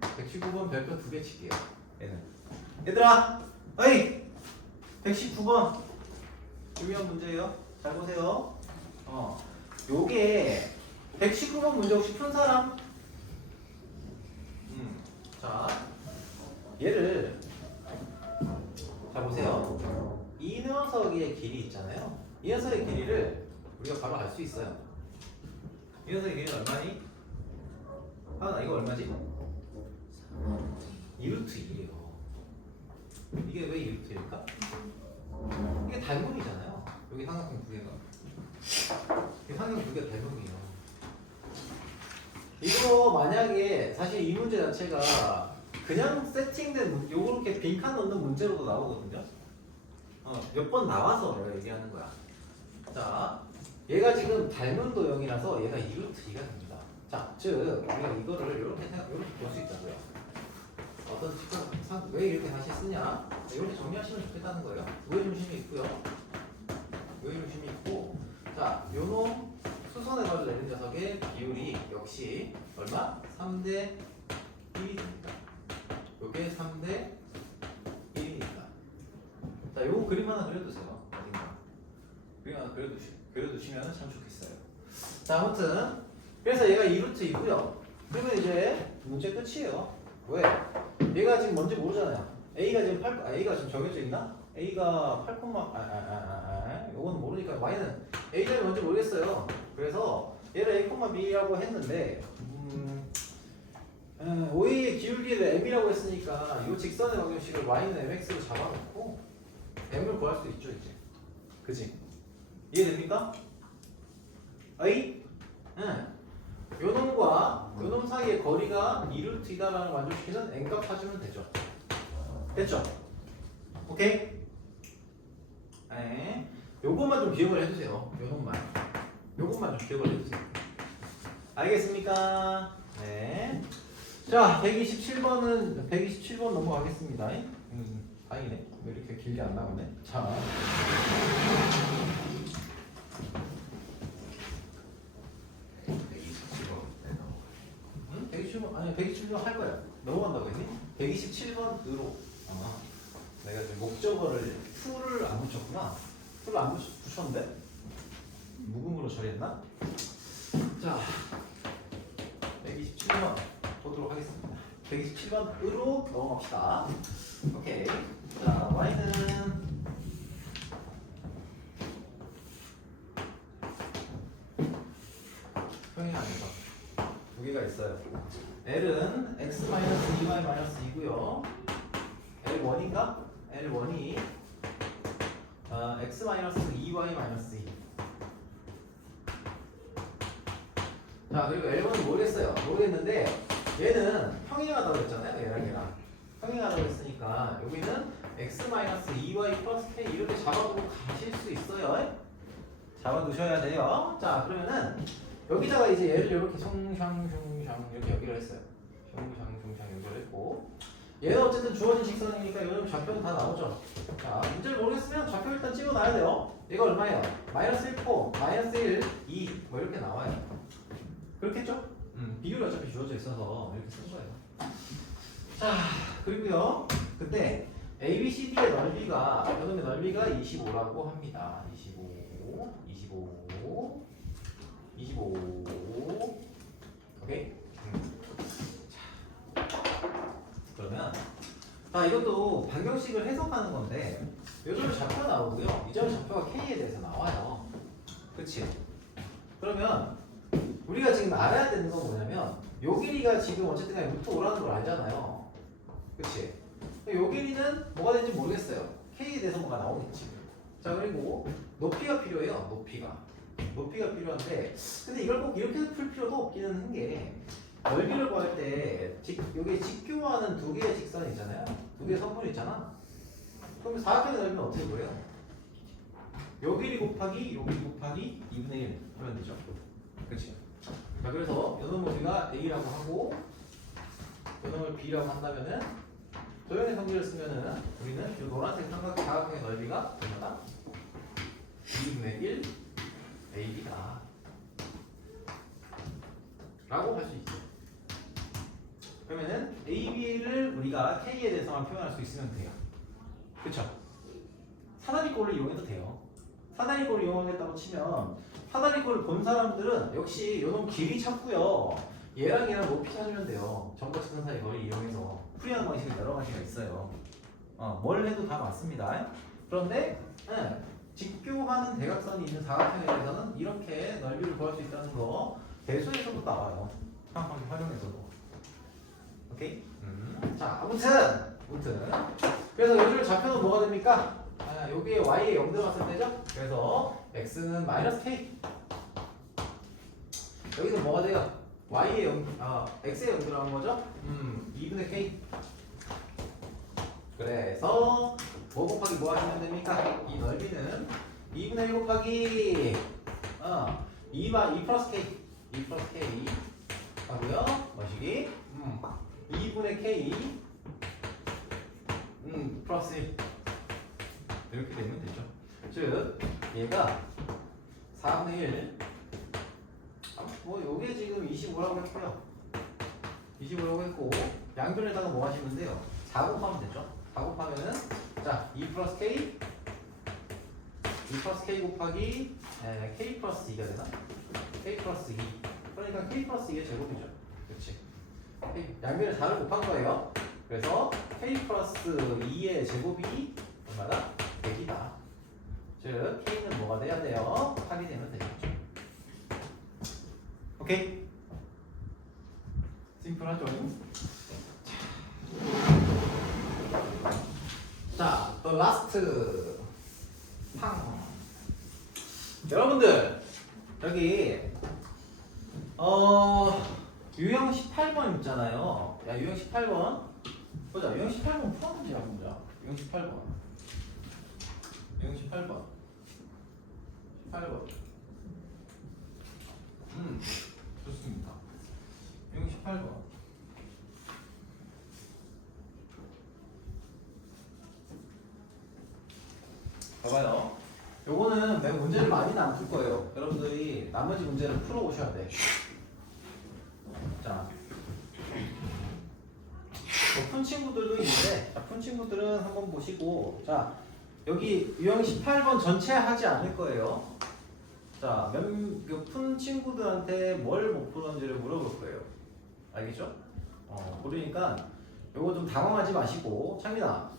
119번 별표 2개 칠게요. 얘들아, 어이 119번 중요한 문제예요. 잘 보세요. 요게 119번 문제 혹시 푼 사람? 자, 얘를 자 보세요. 이 녀석의 길이 있잖아요. 이 녀석의 길이를 우리가 바로 알 수 있어요. 이 녀석의 길이는 얼마니? 이거 얼마지? 2루트2예요. 이게 왜 2루트일까? 이게 닮음이잖아요. 여기 삼각형 두 개가. 이 삼각형 두 개가 닮음이에요. 이거 만약에 사실 이 문제 자체가 그냥 세팅된 요렇게 빈칸 넣는 문제로도 나오거든요. 몇 번 나와서 내가 얘기하는 거야. 자, 얘가 지금 닮은 도형이라서 얘가 2루트2가 됩니다. 자, 즉 우리가 이거를 이렇게 볼 수 있다고요. 어떤 직관 왜 이렇게 다시 쓰냐? 이렇게 정리하시면 좋겠다는 거예요. 우회 중심이 있고요. 우회 중심이 있고, 자, 요놈 수선의 거리를 내는 녀석의 비율이 역시 얼마? 3대 1이 됩니다. 요게 3대 1이니까. 자, 요거 그림 하나 그려두세요. 어딘가. 그림 하나 그려두시면 참 좋겠어요. 자, 아무튼 그래서 얘가 2루트이고요. 그러면 이제 문제 끝이에요. 왜? 얘가 지금 뭔지 모르잖아요. A가 지금 A가 지금 정해져 있나? A가 8, 요거는 모르니까 Y는 A점이 뭔지 모르겠어요. 그래서 얘를 A, B라고 했는데 OA의 기울기를 M이라고 했으니까 이 직선의 방정식을 Y는 MX로 잡아놓고 M을 구할 수 있죠 이제. 그지? 이해됩니까? A? 요놈과 요놈 사이의 거리가 2루트이다라는 만족시키는 N값 찾으면 되죠. 됐죠? 오케이? 네. 요것만 좀 기억을 해주세요. 요것만 좀 기억을 해주세요. 알겠습니까? 네. 자, 127번 넘어가겠습니다. 다행이네. 왜 이렇게 길게 안 나오네? 자. 127번, 아니, 127번 할 거야. 넘어간다고 했니? 127번으로. 내가 지금 목적어를 to를 안 붙였구나. to를 안 붙였는데? 묵음으로 처리했나? 자, 127번 보도록 하겠습니다. 127번으로 넘어갑시다. 오케이. 자, y는 평행하면서 두 개가 있어요. L은 x-2y-2고요. L1인가? L1이 x-2y-2. 자, 그리고 L1은 모르겠어요. 모르겠는데 얘는 평행하다고 했잖아요. 얘랑 평행하다고 했으니까 여기는 x-2y 플러스 k 이렇게 잡아두고 가실 수 있어요. 잡아두셔야 돼요. 자, 그러면은 여기다가 이제 얘를 이렇게 숑샹숑샹 이렇게 연결을 했어요. 숑샹숑샹 연결했고 얘는 어쨌든 주어진 직선이니까 이거는 좌표는 다 나오죠. 자, 문제를 모르겠으면 좌표 일단 찍어놔야 돼요. 얘가 얼마예요? 마이너스 1, 4, 마이너스 1, 2 뭐 이렇게 나와요. 그렇겠죠? 비율이 어차피 주어져 있어서 이렇게 쓴 거예요. 자, 그리고요 그때 ABCD의 넓이가 이놈의 넓이가 25라고 합니다. 25 오케이? 자, 그러면 이것도 방정식을 해석하는 건데 요점의 좌표가 나오고요 이 점의 좌표가 K에 대해서 나와요. 그치? 그러면 우리가 지금 알아야 되는 건 뭐냐면 요 길이가 지금 어쨌든 간에 루트 5라는 걸 알잖아요. 그치? 요 길이는 뭐가 되는지 모르겠어요. K에 대해서 뭐가 나오겠지. 자, 그리고 높이가 필요해요. 높이가 필요한데 근데 이걸 꼭 이렇게 풀 필요도 없기는 한 게 넓이를 구할 때 여기 직교하는 두 개의 직선이 있잖아요. 두 개의 선분이 있잖아. 그러면 사각형의 넓이는 어떻게 구해요? 요 길이 곱하기 요 길이 곱하기 2분의 1 하면 되죠. 그치? 자, 그래서 요놈을 우리가 A라고 하고 요놈을 B라고 한다면은 도형의 성질을 쓰면은 우리는 이 노란색 사각형의 넓이가 얼마다? 2분의 1 AB다 라고 할 수 있죠. 그러면은 AB를 우리가 K에 대해서만 표현할 수 있으면 돼요. 그쵸? 사다리꼴을 이용해도 돼요. 사다리꼴을 이용하겠다고 치면 사다리꼴을 본 사람들은 역시 요놈 길이 찾고요 얘랑 높이 찾으면 돼요. 점과 직선 사이 거리 이용해서 풀이하는 방식이 여러 가지가 있어요. 뭘 해도 다 맞습니다. 그런데 직교하는 대각선이 있는 사각형에 대해서는 이렇게 넓이를 구할 수 있다는 거 대수에서도 나와요. 상황 활용해서도. 오케이? 자, 아무튼 그래서 요즘 좌표는 뭐가 됩니까? 여기에 y에 0 들어갔을 때죠? 그래서 x는 마이너스 k 여기는 뭐가 돼요? y에 0, x에 0 들어간 거죠? 2분의 k 그래서 뭐 곱하기 뭐 하시면 됩니까? 이 넓이는 2분의 1 곱하기 2 플러스 k 하고요 뭐시기? 2분의 k 플러스 1 이렇게 되면 되죠. 즉 얘가 4분의 1 뭐 요게 지금 25라고 했고요 25라고 했고 양변에다가 뭐 하시면 돼요? 4 곱하면 되죠. 4 곱하면은 자 2 플러스 k 곱하기 k 플러스 2가 되나? k 플러스 2 그러니까 k 플러스 2의 제곱이죠. 그렇지? 양변에 4를 곱한 거예요. 그래서 k 플러스 2의 제곱이 얼마다? 100이다. 즉 k는 뭐가 돼야 돼요? 8이 되면 되겠죠. 오케이? 심플하죠? 자, 또 라스트 팡. 여러분들 여기 유형 18번 있잖아요. 야, 유형 18번 보자. 유형 18번 풀었는지 한번 보자. 유형 유형 18번. 18번. 좋습니다. 유형 18번. 봐봐요. 요거는 내가 문제를 많이는 안 풀 거예요. 여러분들이 나머지 문제를 풀어 오셔야 돼. 자, 푼 친구들도 있는데, 자, 푼 친구들은 한번 보시고, 자, 여기 유형 18번 전체 하지 않을 거예요. 자, 푼 친구들한테 뭘 못 풀었는지를 물어볼 거예요. 알겠죠? 그러니까 요거 좀 당황하지 마시고, 창민아,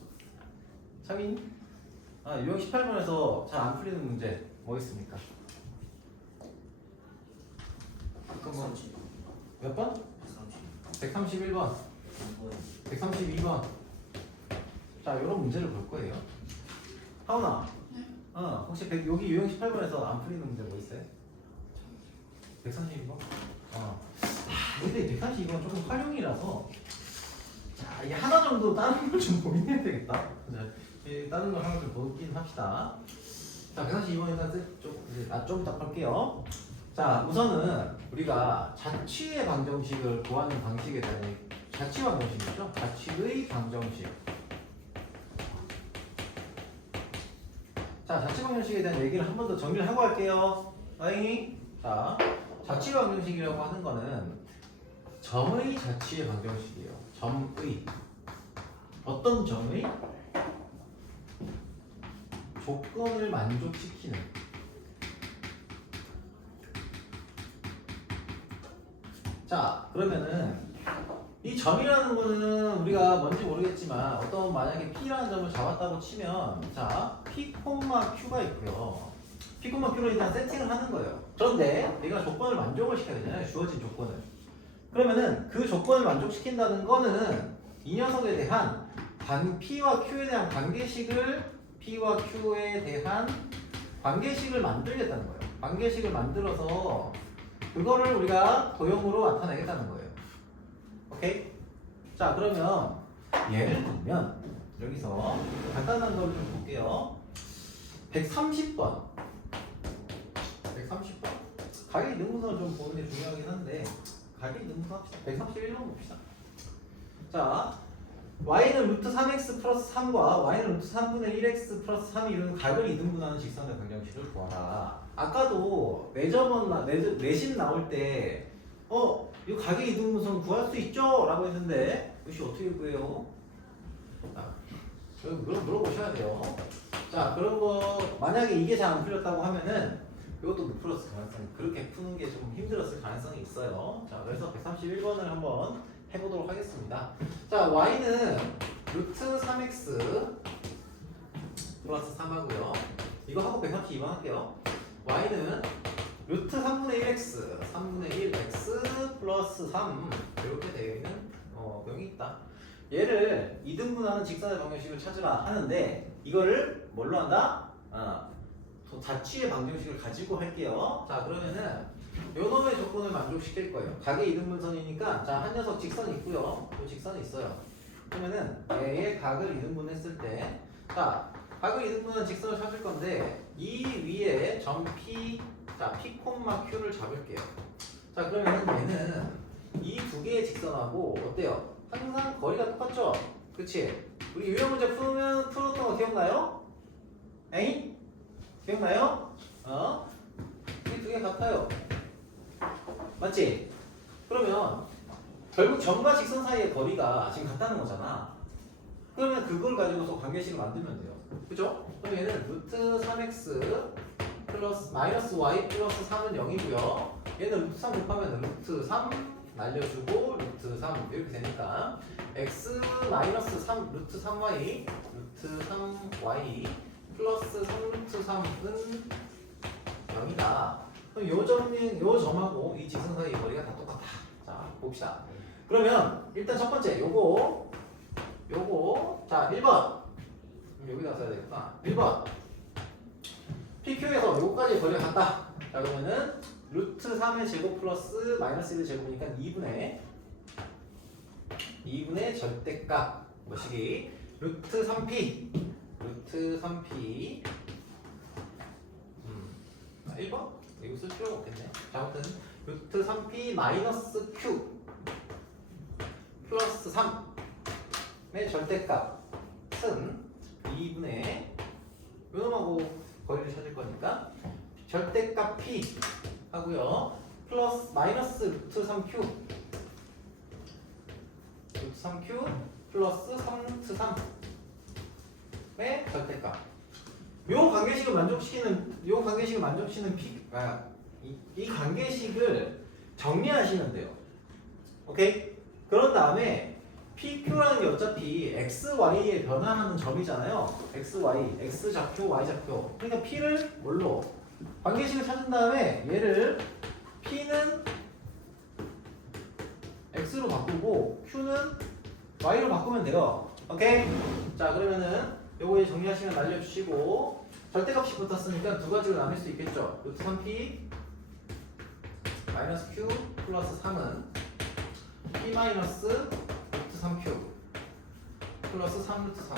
유형 18번에서 잘 안 풀리는 문제 뭐 있습니까? 잠깐만. 몇 번? 131번. 132번. 자, 이런 문제를 볼 거예요. 하은아. 네. 혹시 여기 유형 18번에서 안 풀리는 문제 뭐 있어요? 132번? 근데 132번 조금 활용이라서, 자, 이게 하나 정도 다른 걸 좀 고민해야 되겠다. 다른 걸 하나 좀 보긴 합시다. 자, 132번 일단 좀 이따 볼게요. 자, 우선은 우리가 자취의 방정식을 구하는 방식에 대한 자취 방정식이죠. 자취의 방정식. 자, 자취 방정식에 대한 얘기를 한 번 더 정리를 하고 할게요. 자, 자취 방정식이라고 하는 거는 점의 자취의 방정식이에요. 점의. 어떤 점의? 조건을 만족시키는. 자, 그러면은 이 점이라는 거는 우리가 뭔지 모르겠지만 어떤 만약에 P라는 점을 잡았다고 치면, 자, P, Q가 있고요. P, Q로 일단 세팅을 하는 거예요. 그런데 얘가 조건을 만족을 시켜야 되잖아요. 주어진 조건을. 그러면은 그 조건을 만족시킨다는 거는 이 녀석에 대한 P와 Q에 대한 관계식을 만들겠다는 거예요. 관계식을 만들어서 그거를 우리가 도형으로 나타내겠다는 거예요. 오케이? 자, 그러면 예를 들면 여기서 간단한 걸 좀 볼게요. 130번. 가계 이등분선을 좀 보는 게 중요하긴 한데, 가계 이등분선 합시다. 131번 봅시다. 자, y는 루트 3x 플러스 3과 y는 루트 3분의 1x 플러스 3이 이루는 각을 이등분하는 직선의 방정식을 구하라. 아까도 내신 나올 때 이 각의 이등분선 구할 수 있죠? 라고 했는데 역시 어떻게 구해요? 그럼 물어보셔야 돼요. 자, 그런 거 만약에 이게 잘 안 풀렸다고 하면은 이것도 못 풀었을 가능성이, 그렇게 푸는 게 좀 힘들었을 가능성이 있어요. 자, 그래서 131번을 한번 해보도록 하겠습니다. 자, y는 루트 3x 플러스 3하고요. 이거 하고 132번 할게요. y는 루트 3분의 1x, 3분의 1x 플러스 3 이렇게 되어 있는 병이 있다. 얘를 이등분하는 직선의 방정식을 찾으라 하는데 이거를 뭘로 한다? 자취의 방정식을 가지고 할게요. 자, 그러면은 요놈의 조건을 만족시킬 거예요. 각의 이등분선이니까, 자, 한 녀석 직선이 있고요. 요 직선이 있어요. 그러면은 얘의 각을 이등분했을 때, 자, 각을 이등분한 직선을 찾을 건데 이 위에 점 P, 자, P, Q를 잡을게요. 자, 그러면은 얘는 이 두 개의 직선하고 어때요? 항상 거리가 똑같죠? 그치? 우리 유형 문제 풀었던 거 기억나요? 에이? 기억나요? 이 두 개 같아요. 맞지? 그러면 결국 점과 직선 사이의 거리가 지금 같다는 거잖아. 그러면 그걸 가지고서 관계식을 만들면 돼요. 그죠? 그럼 얘는 루트 3x 플러스 마이너스 y 플러스 3은 0이고요. 얘는 루트 3 곱하면 루트 3 날려주고 루트 3 이렇게 되니까 x 마이너스 3 루트 3y 루트 3y 플러스 3 루트 3은 0이다. 그럼 요 점하고 이 직선 사이의 거리가 다 똑같다. 자, 봅시다. 그러면 일단 첫 번째 요거 자, 1번 여기다 써야 되겠다. 1번 PQ에서 요거까지 거리가 같다. 자, 그러면은 루트 3의 제곱 플러스 마이너스 1의 제곱이니까 2분의 절대값 뭐시기 루트 3p 1번? 이거 쓸 필요가 없겠네. 자, 아무튼 루트 3p 마이너스 q 플러스 3의 절대값은 2분의 요놈하고 거리를 찾을 거니까 절대값 p 하고요. 플러스 마이너스 루트 3q 루트 3q 플러스 3루트 3의 절대값. 요 관계식을 만족시키는 이 관계식을 정리하시면 돼요. 오케이? 그런 다음에 PQ라는 게 어차피 XY에 변화하는 점이잖아요. XY, X좌표, Y좌표. 그러니까 P를 뭘로? 관계식을 찾은 다음에 얘를 P는 X로 바꾸고 Q는 Y로 바꾸면 돼요. 오케이? 자, 그러면은 요거 이제 정리하시면 알려주시고 절대값이 붙었으니까 두 가지로 나눌 수 있겠죠. 루트 3P 마이너스 Q 플러스 3은 P 마이너스 루트 3Q 플러스 3루트 3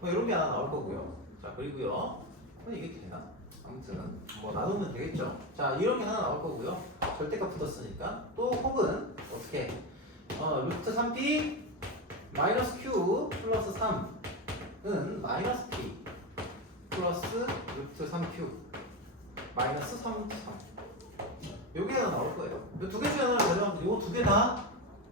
뭐 이런 게 하나 나올 거고요. 자, 그리고요. 이게 되나? 아무튼 뭐 나누면 되겠죠. 자, 이런 게 하나 나올 거고요. 절대값 붙었으니까 또 혹은 어떻게 루트 3P 마이너스 Q 플러스 3은 마이너스 P 플러스 루트 3Q 마이너스 3루트 3 요게 하나 나올 거예요. 이 두 개 중에 하나를 가져가면 요 두 개 다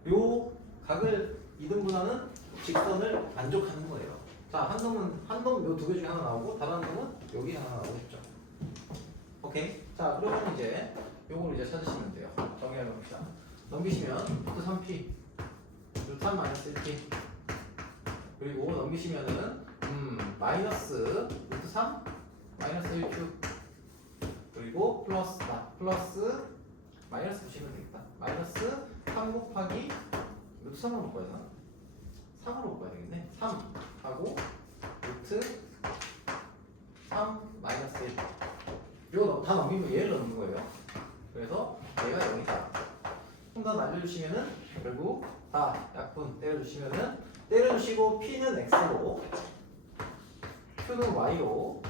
요 각을 이등분하는 직선을 만족하는 거예요. 자, 한 놈은 요 두 개 중에 하나 나오고 다른 놈은 여기 하나 나오겠죠. 오케이? 자, 그러면 이제 요걸 이제 찾으시면 돼요. 정리해 봅시다. 넘기시면 루트 3p 루트 3 마이너스 1p 그리고 넘기시면은 마이너스 루트 3 마이너스 1q 그리고 플러스 마이너스 붙이면 되겠다. 마이너스 3 곱하기 루트 3으로 바꿔야 되나? 3으로 바꿔야 되겠네. 3 하고 루트 3 마이너스 1 이거 다 넘기면 얘를 넣는 거예요. 그래서 얘가 0이다. 좀 더 날려주시면은 결국 다 약분 때려주시고 P는 X로 Q는 Y로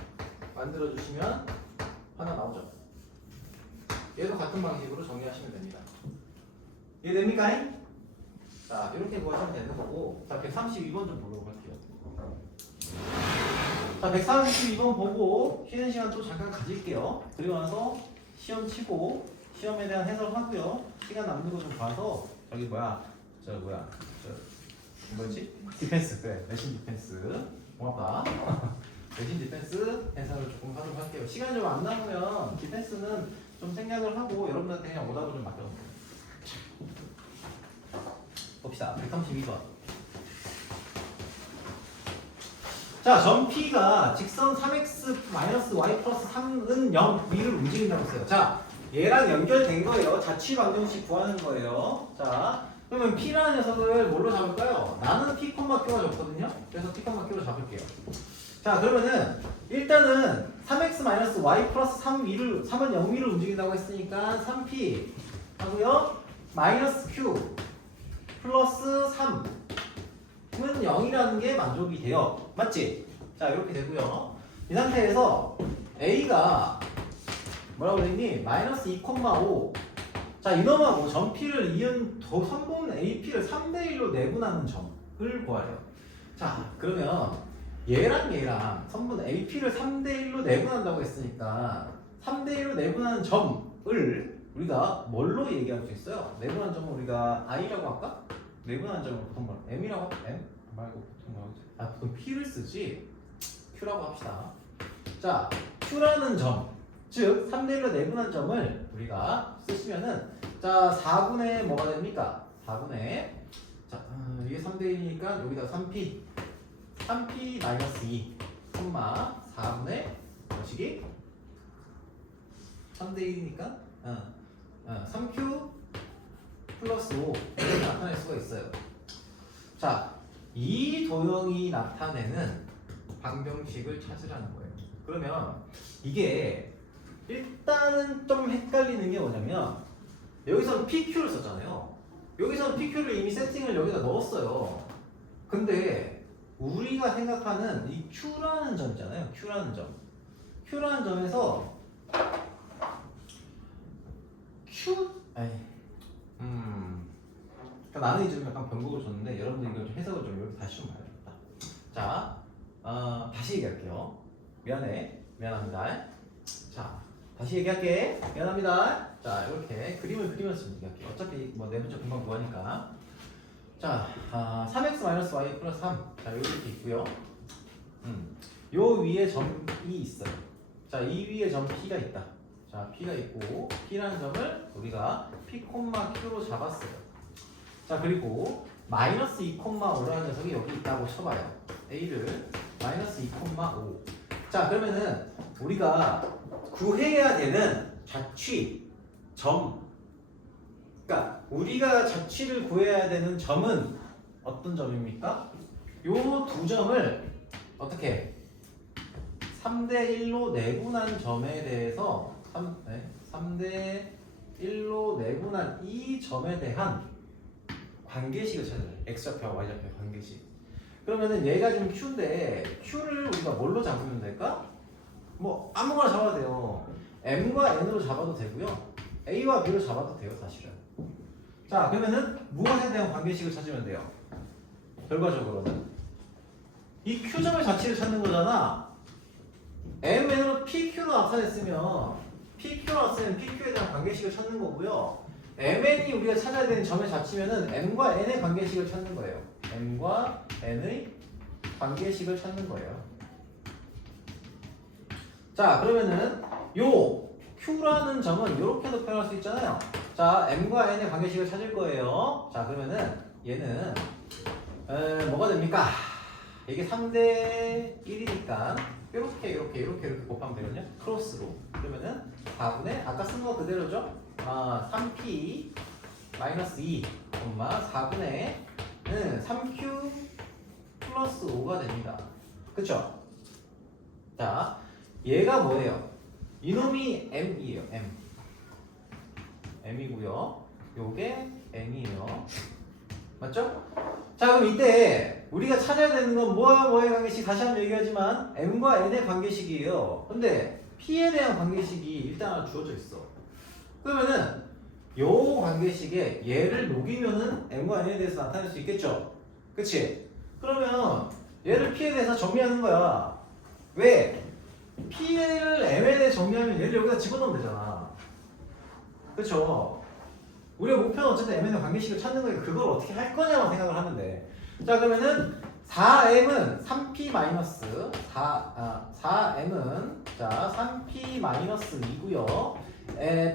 만들어주시면 하나 나오죠. 얘도 같은 방식으로 정리하시면 됩니다. 이해됩니까? 자, 이렇게 구하시면 되는 거고. 자, 132번 좀 보도록 할게요. 자, 132번 보고 쉬는 시간 또 잠깐 가질게요. 그리고 나서 시험 치고 시험에 대한 해설 하고요. 시간 남는 거 좀 봐서 디펜스. 그래, 내신 디펜스. 고맙다. 내신 디펜스 해설을 조금 하도록 할게요. 시간이 좀 안 남으면 디펜스는 좀 생략을 하고 여러분들한테 그냥 오답을 좀 맡겨놓을게요. 봅시다. 132번. 자, 점 P가 직선 3x-y 플러스 3은 0 위를 움직인다고 했어요. 자, 얘랑 연결된 거예요. 자취 방정식 구하는 거예요. 자, 그러면 P라는 녀석을 뭘로 잡을까요? 나는 P, Q가 적거든요. 그래서 P, Q로 잡을게요. 자, 그러면은 일단은 3x-y 플러스 3은 0 위를 움직인다고 했으니까 3P 하고요. 마이너스 Q 플러스 3은 0이라는 게 만족이 돼요. 맞지? 자, 이렇게 되고요. 이 상태에서 A가 뭐라고 그랬니? 마이너스 2,5. 자, 이놈하고 점 P를 이은 선분 AP를 3대1로 내분하는 점을 구하래요. 자, 그러면 얘랑 선분 AP를 3대1로 내분한다고 했으니까 3대1로 내분하는 점을 우리가 뭘로 얘기할 수 있어요? 내분한 점을 우리가 I라고 할까? 내분한 점을 보통 뭐 M이라고 할까? M? 말고 보통 뭐라고 하지? 보통 P를 쓰지 Q라고 합시다. 자, Q라는 점, 즉 3대1로 내분한 점을 우리가 쓰시면은 자, 4분의 뭐가 됩니까? 4분의 자, 이게 3대1이니까 여기다 3P 마이너스 2 4분의 뭐시기? 3대1이니까 3Q 플러스 5 이렇게 나타낼 수가 있어요. 자, 이 도형이 나타내는 방정식을 찾으라는 거예요. 그러면 이게 일단은 좀 헷갈리는 게 뭐냐면 여기서는 PQ를 썼잖아요. 여기서는 PQ를 이미 세팅을 여기다 넣었어요. 근데 우리가 생각하는 이 Q라는 점 있잖아요. Q라는 점에서 나는 좀 약간 변곡을 줬는데 여러분들 이걸 좀 해석을 좀 이렇게 다시 좀 봐야겠다. 자, 다시 얘기할게요. 미안합니다. 자, 다시 얘기할게. 미안합니다. 자, 이렇게 그림을 그리면서 얘기할게요. 어차피 뭐 내부적 금방 구하니까. 자, 3x-y 플러스 3. 자, 이렇게 있고요. 요 위에 점이 있어요. 자, 이 위에 점 P가 있다. 자, P가 있고 P라는 점을 우리가 P, Q로 잡았어요. 자, 그리고 마이너스 2,5라는 녀석이 여기 있다고 쳐봐요. A를 마이너스 2,5. 자, 그러면은 우리가 구해야 되는 자취, 점. 그러니까 우리가 자취를 구해야 되는 점은 어떤 점입니까? 요 두 점을 어떻게 3대1로 내분한 점에 대해서 3대 1로 내분한 이 점에 대한 관계식을 찾아야 돼. x좌표와 y좌표의 관계식. 그러면은 얘가 지금 q인데 q를 우리가 뭘로 잡으면 될까? 뭐 아무거나 잡아도 돼요. m과 n으로 잡아도 되고요. a와 b로 잡아도 돼요, 사실은. 자, 그러면은 무엇에 대한 관계식을 찾으면 돼요? 결과적으로는 이 q점의 자취를 찾는 거잖아. mn으로 pq로 나타냈으면 pq에 대한 관계식을 찾는 거고요. mn이 우리가 찾아야 되는 점의 자취면은 m과 n의 관계식을 찾는 거예요. m과 n의 관계식을 찾는 거예요. 자, 그러면은 요 q라는 점은 이렇게도 표현할 수 있잖아요. 자, m과 n의 관계식을 찾을 거예요. 자, 그러면은 얘는 뭐가 됩니까? 이게 3대 1이니까 이렇게 곱하면 되거든요. 크로스로. 그러면은 4분의 아까 쓴 거 그대로죠? 3p 마이너스 2, 4분의 3q 플러스 5가 됩니다. 그쵸? 자, 얘가 뭐예요? 이놈이 m이에요. m이고요. 요게 n이에요. 맞죠? 자, 그럼 이때 우리가 찾아야 되는 건 뭐의 관계식? 다시 한번 얘기하지만 m과 n의 관계식이에요. 근데 p에 대한 관계식이 일단 하나 주어져 있어. 그러면은 요 관계식에 얘를 녹이면은 m과 n에 대해서 나타낼 수 있겠죠? 그치? 그러면 얘를 p에 대해서 정리하는 거야. 왜? p를 m에 대해 정리하면 얘를 여기다 집어넣으면 되잖아. 그쵸? 우리의 목표는 어쨌든 mn의 관계식을 찾는 거니까 그걸 어떻게 할 거냐만 생각을 하면 돼. 자, 그러면은 4m은 3p 마이너스 4m은 자 3p 마이너스 2고요.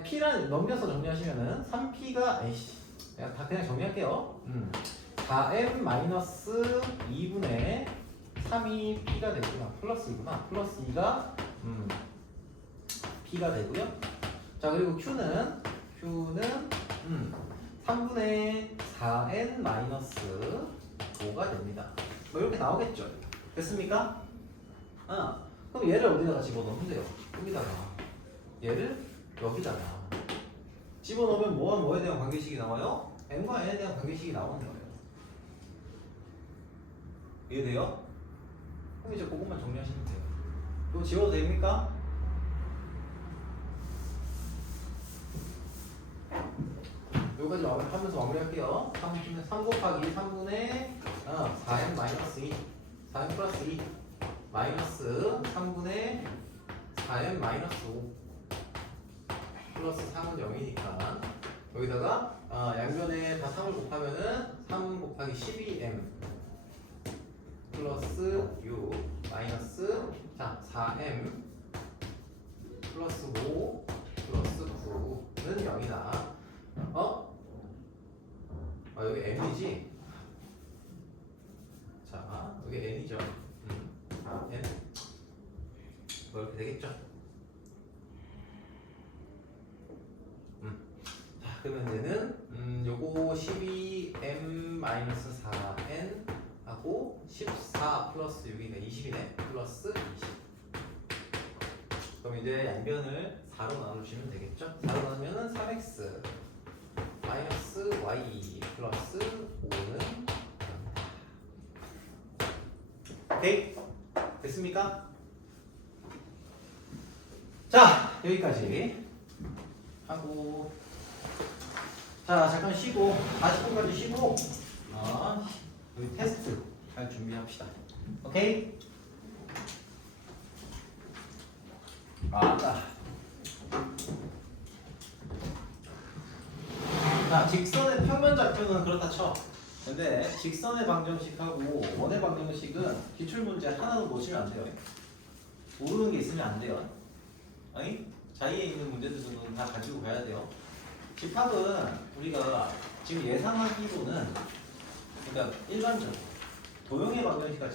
p란 넘겨서 정리하시면은 3p가 그냥 정리할게요. 4m 마이너스 2분의 3이 p가 되구나. 플러스이구나. 플러스 2가 p가 되고요. 자, 그리고 q는 3분의 4n 마이너스 5가 됩니다. 뭐 이렇게 나오겠죠? 됐습니까? 그럼 얘를 어디다가 집어넣으면 돼요? 여기다가. 얘를 여기다가 집어넣으면 뭐와 뭐에 대한 관계식이 나와요? m과 n에 대한 관계식이 나오는 거예요. 이해돼요? 그럼 이제 그것만 정리하시면 돼요. 이거 지워도 됩니까? 여기까지 하면서 마무리할게요. 3 곱하기 3분의 4n 마이너스 2 4n 플러스 2 마이너스 3분의 4n 마이너스 5 플러스 3은 0이니까 여기다가 양변에 다 3을 곱하면은 3 곱하기 12m 플러스 6 마이너스 자 4m 플러스 5 플러스 9는 0이다. 여기 n이지? 자, 여기 n이죠. n. 뭐 이렇게 되겠죠? 자, 그러면 얘는 요거 12m-4n 하고 14 플러스 6이네. 20이네. 플러스 20. 그럼 이제 양변을 4로 나눠주시면 되겠죠? 4로 나누면은 3x 마이너스 y 플러스 5는 오케이? 됐습니까? 자, 여기까지 하고 자, 잠깐 쉬고 40분까지 쉬고 우리 테스트 잘 준비합시다. 오케이? 맞다. 자, 직선의 평면 좌표는 그렇다 쳐. 근데 직선의 방정식하고 원의 방정식은 기출문제 하나도 놓치면 안 돼요. 모르는 게 있으면 안 돼요. 아니? 자리에 있는 문제들은 다 가지고 가야 돼요. 집합은 우리가 지금 예상하기로는 그러니까 일반적으로 도형의 방정식과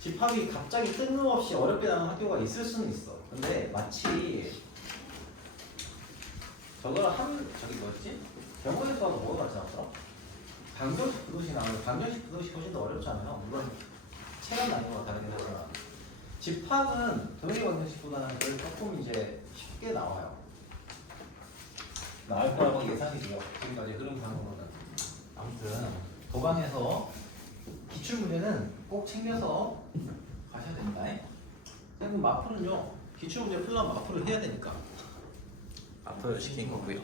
집합이 갑자기 뜬금없이 어렵게 나오는 학교가 있을 수는 있어. 근데 마치 저거를 저기 뭐였지? 병원에서 가도 뭐가 같지 않았어? 방정식 부등식 나오는데 방정식 부등식 훨씬 더 어렵잖아요. 물론 체감 난이도가 다르긴 하지만 집합은 도형의 방정식보다는 그래도 조금 이제 쉽게 나와요. 나올 거라고 예상이 돼요. 지금까지 흐름 상으로는. 아무튼 도방에서 기출 문제는 꼭 챙겨서 가셔야 됩니다. 그럼 마프는요. 기출 문제 풀려면 마프를 해야 되니까. 마프 시킨 거고요.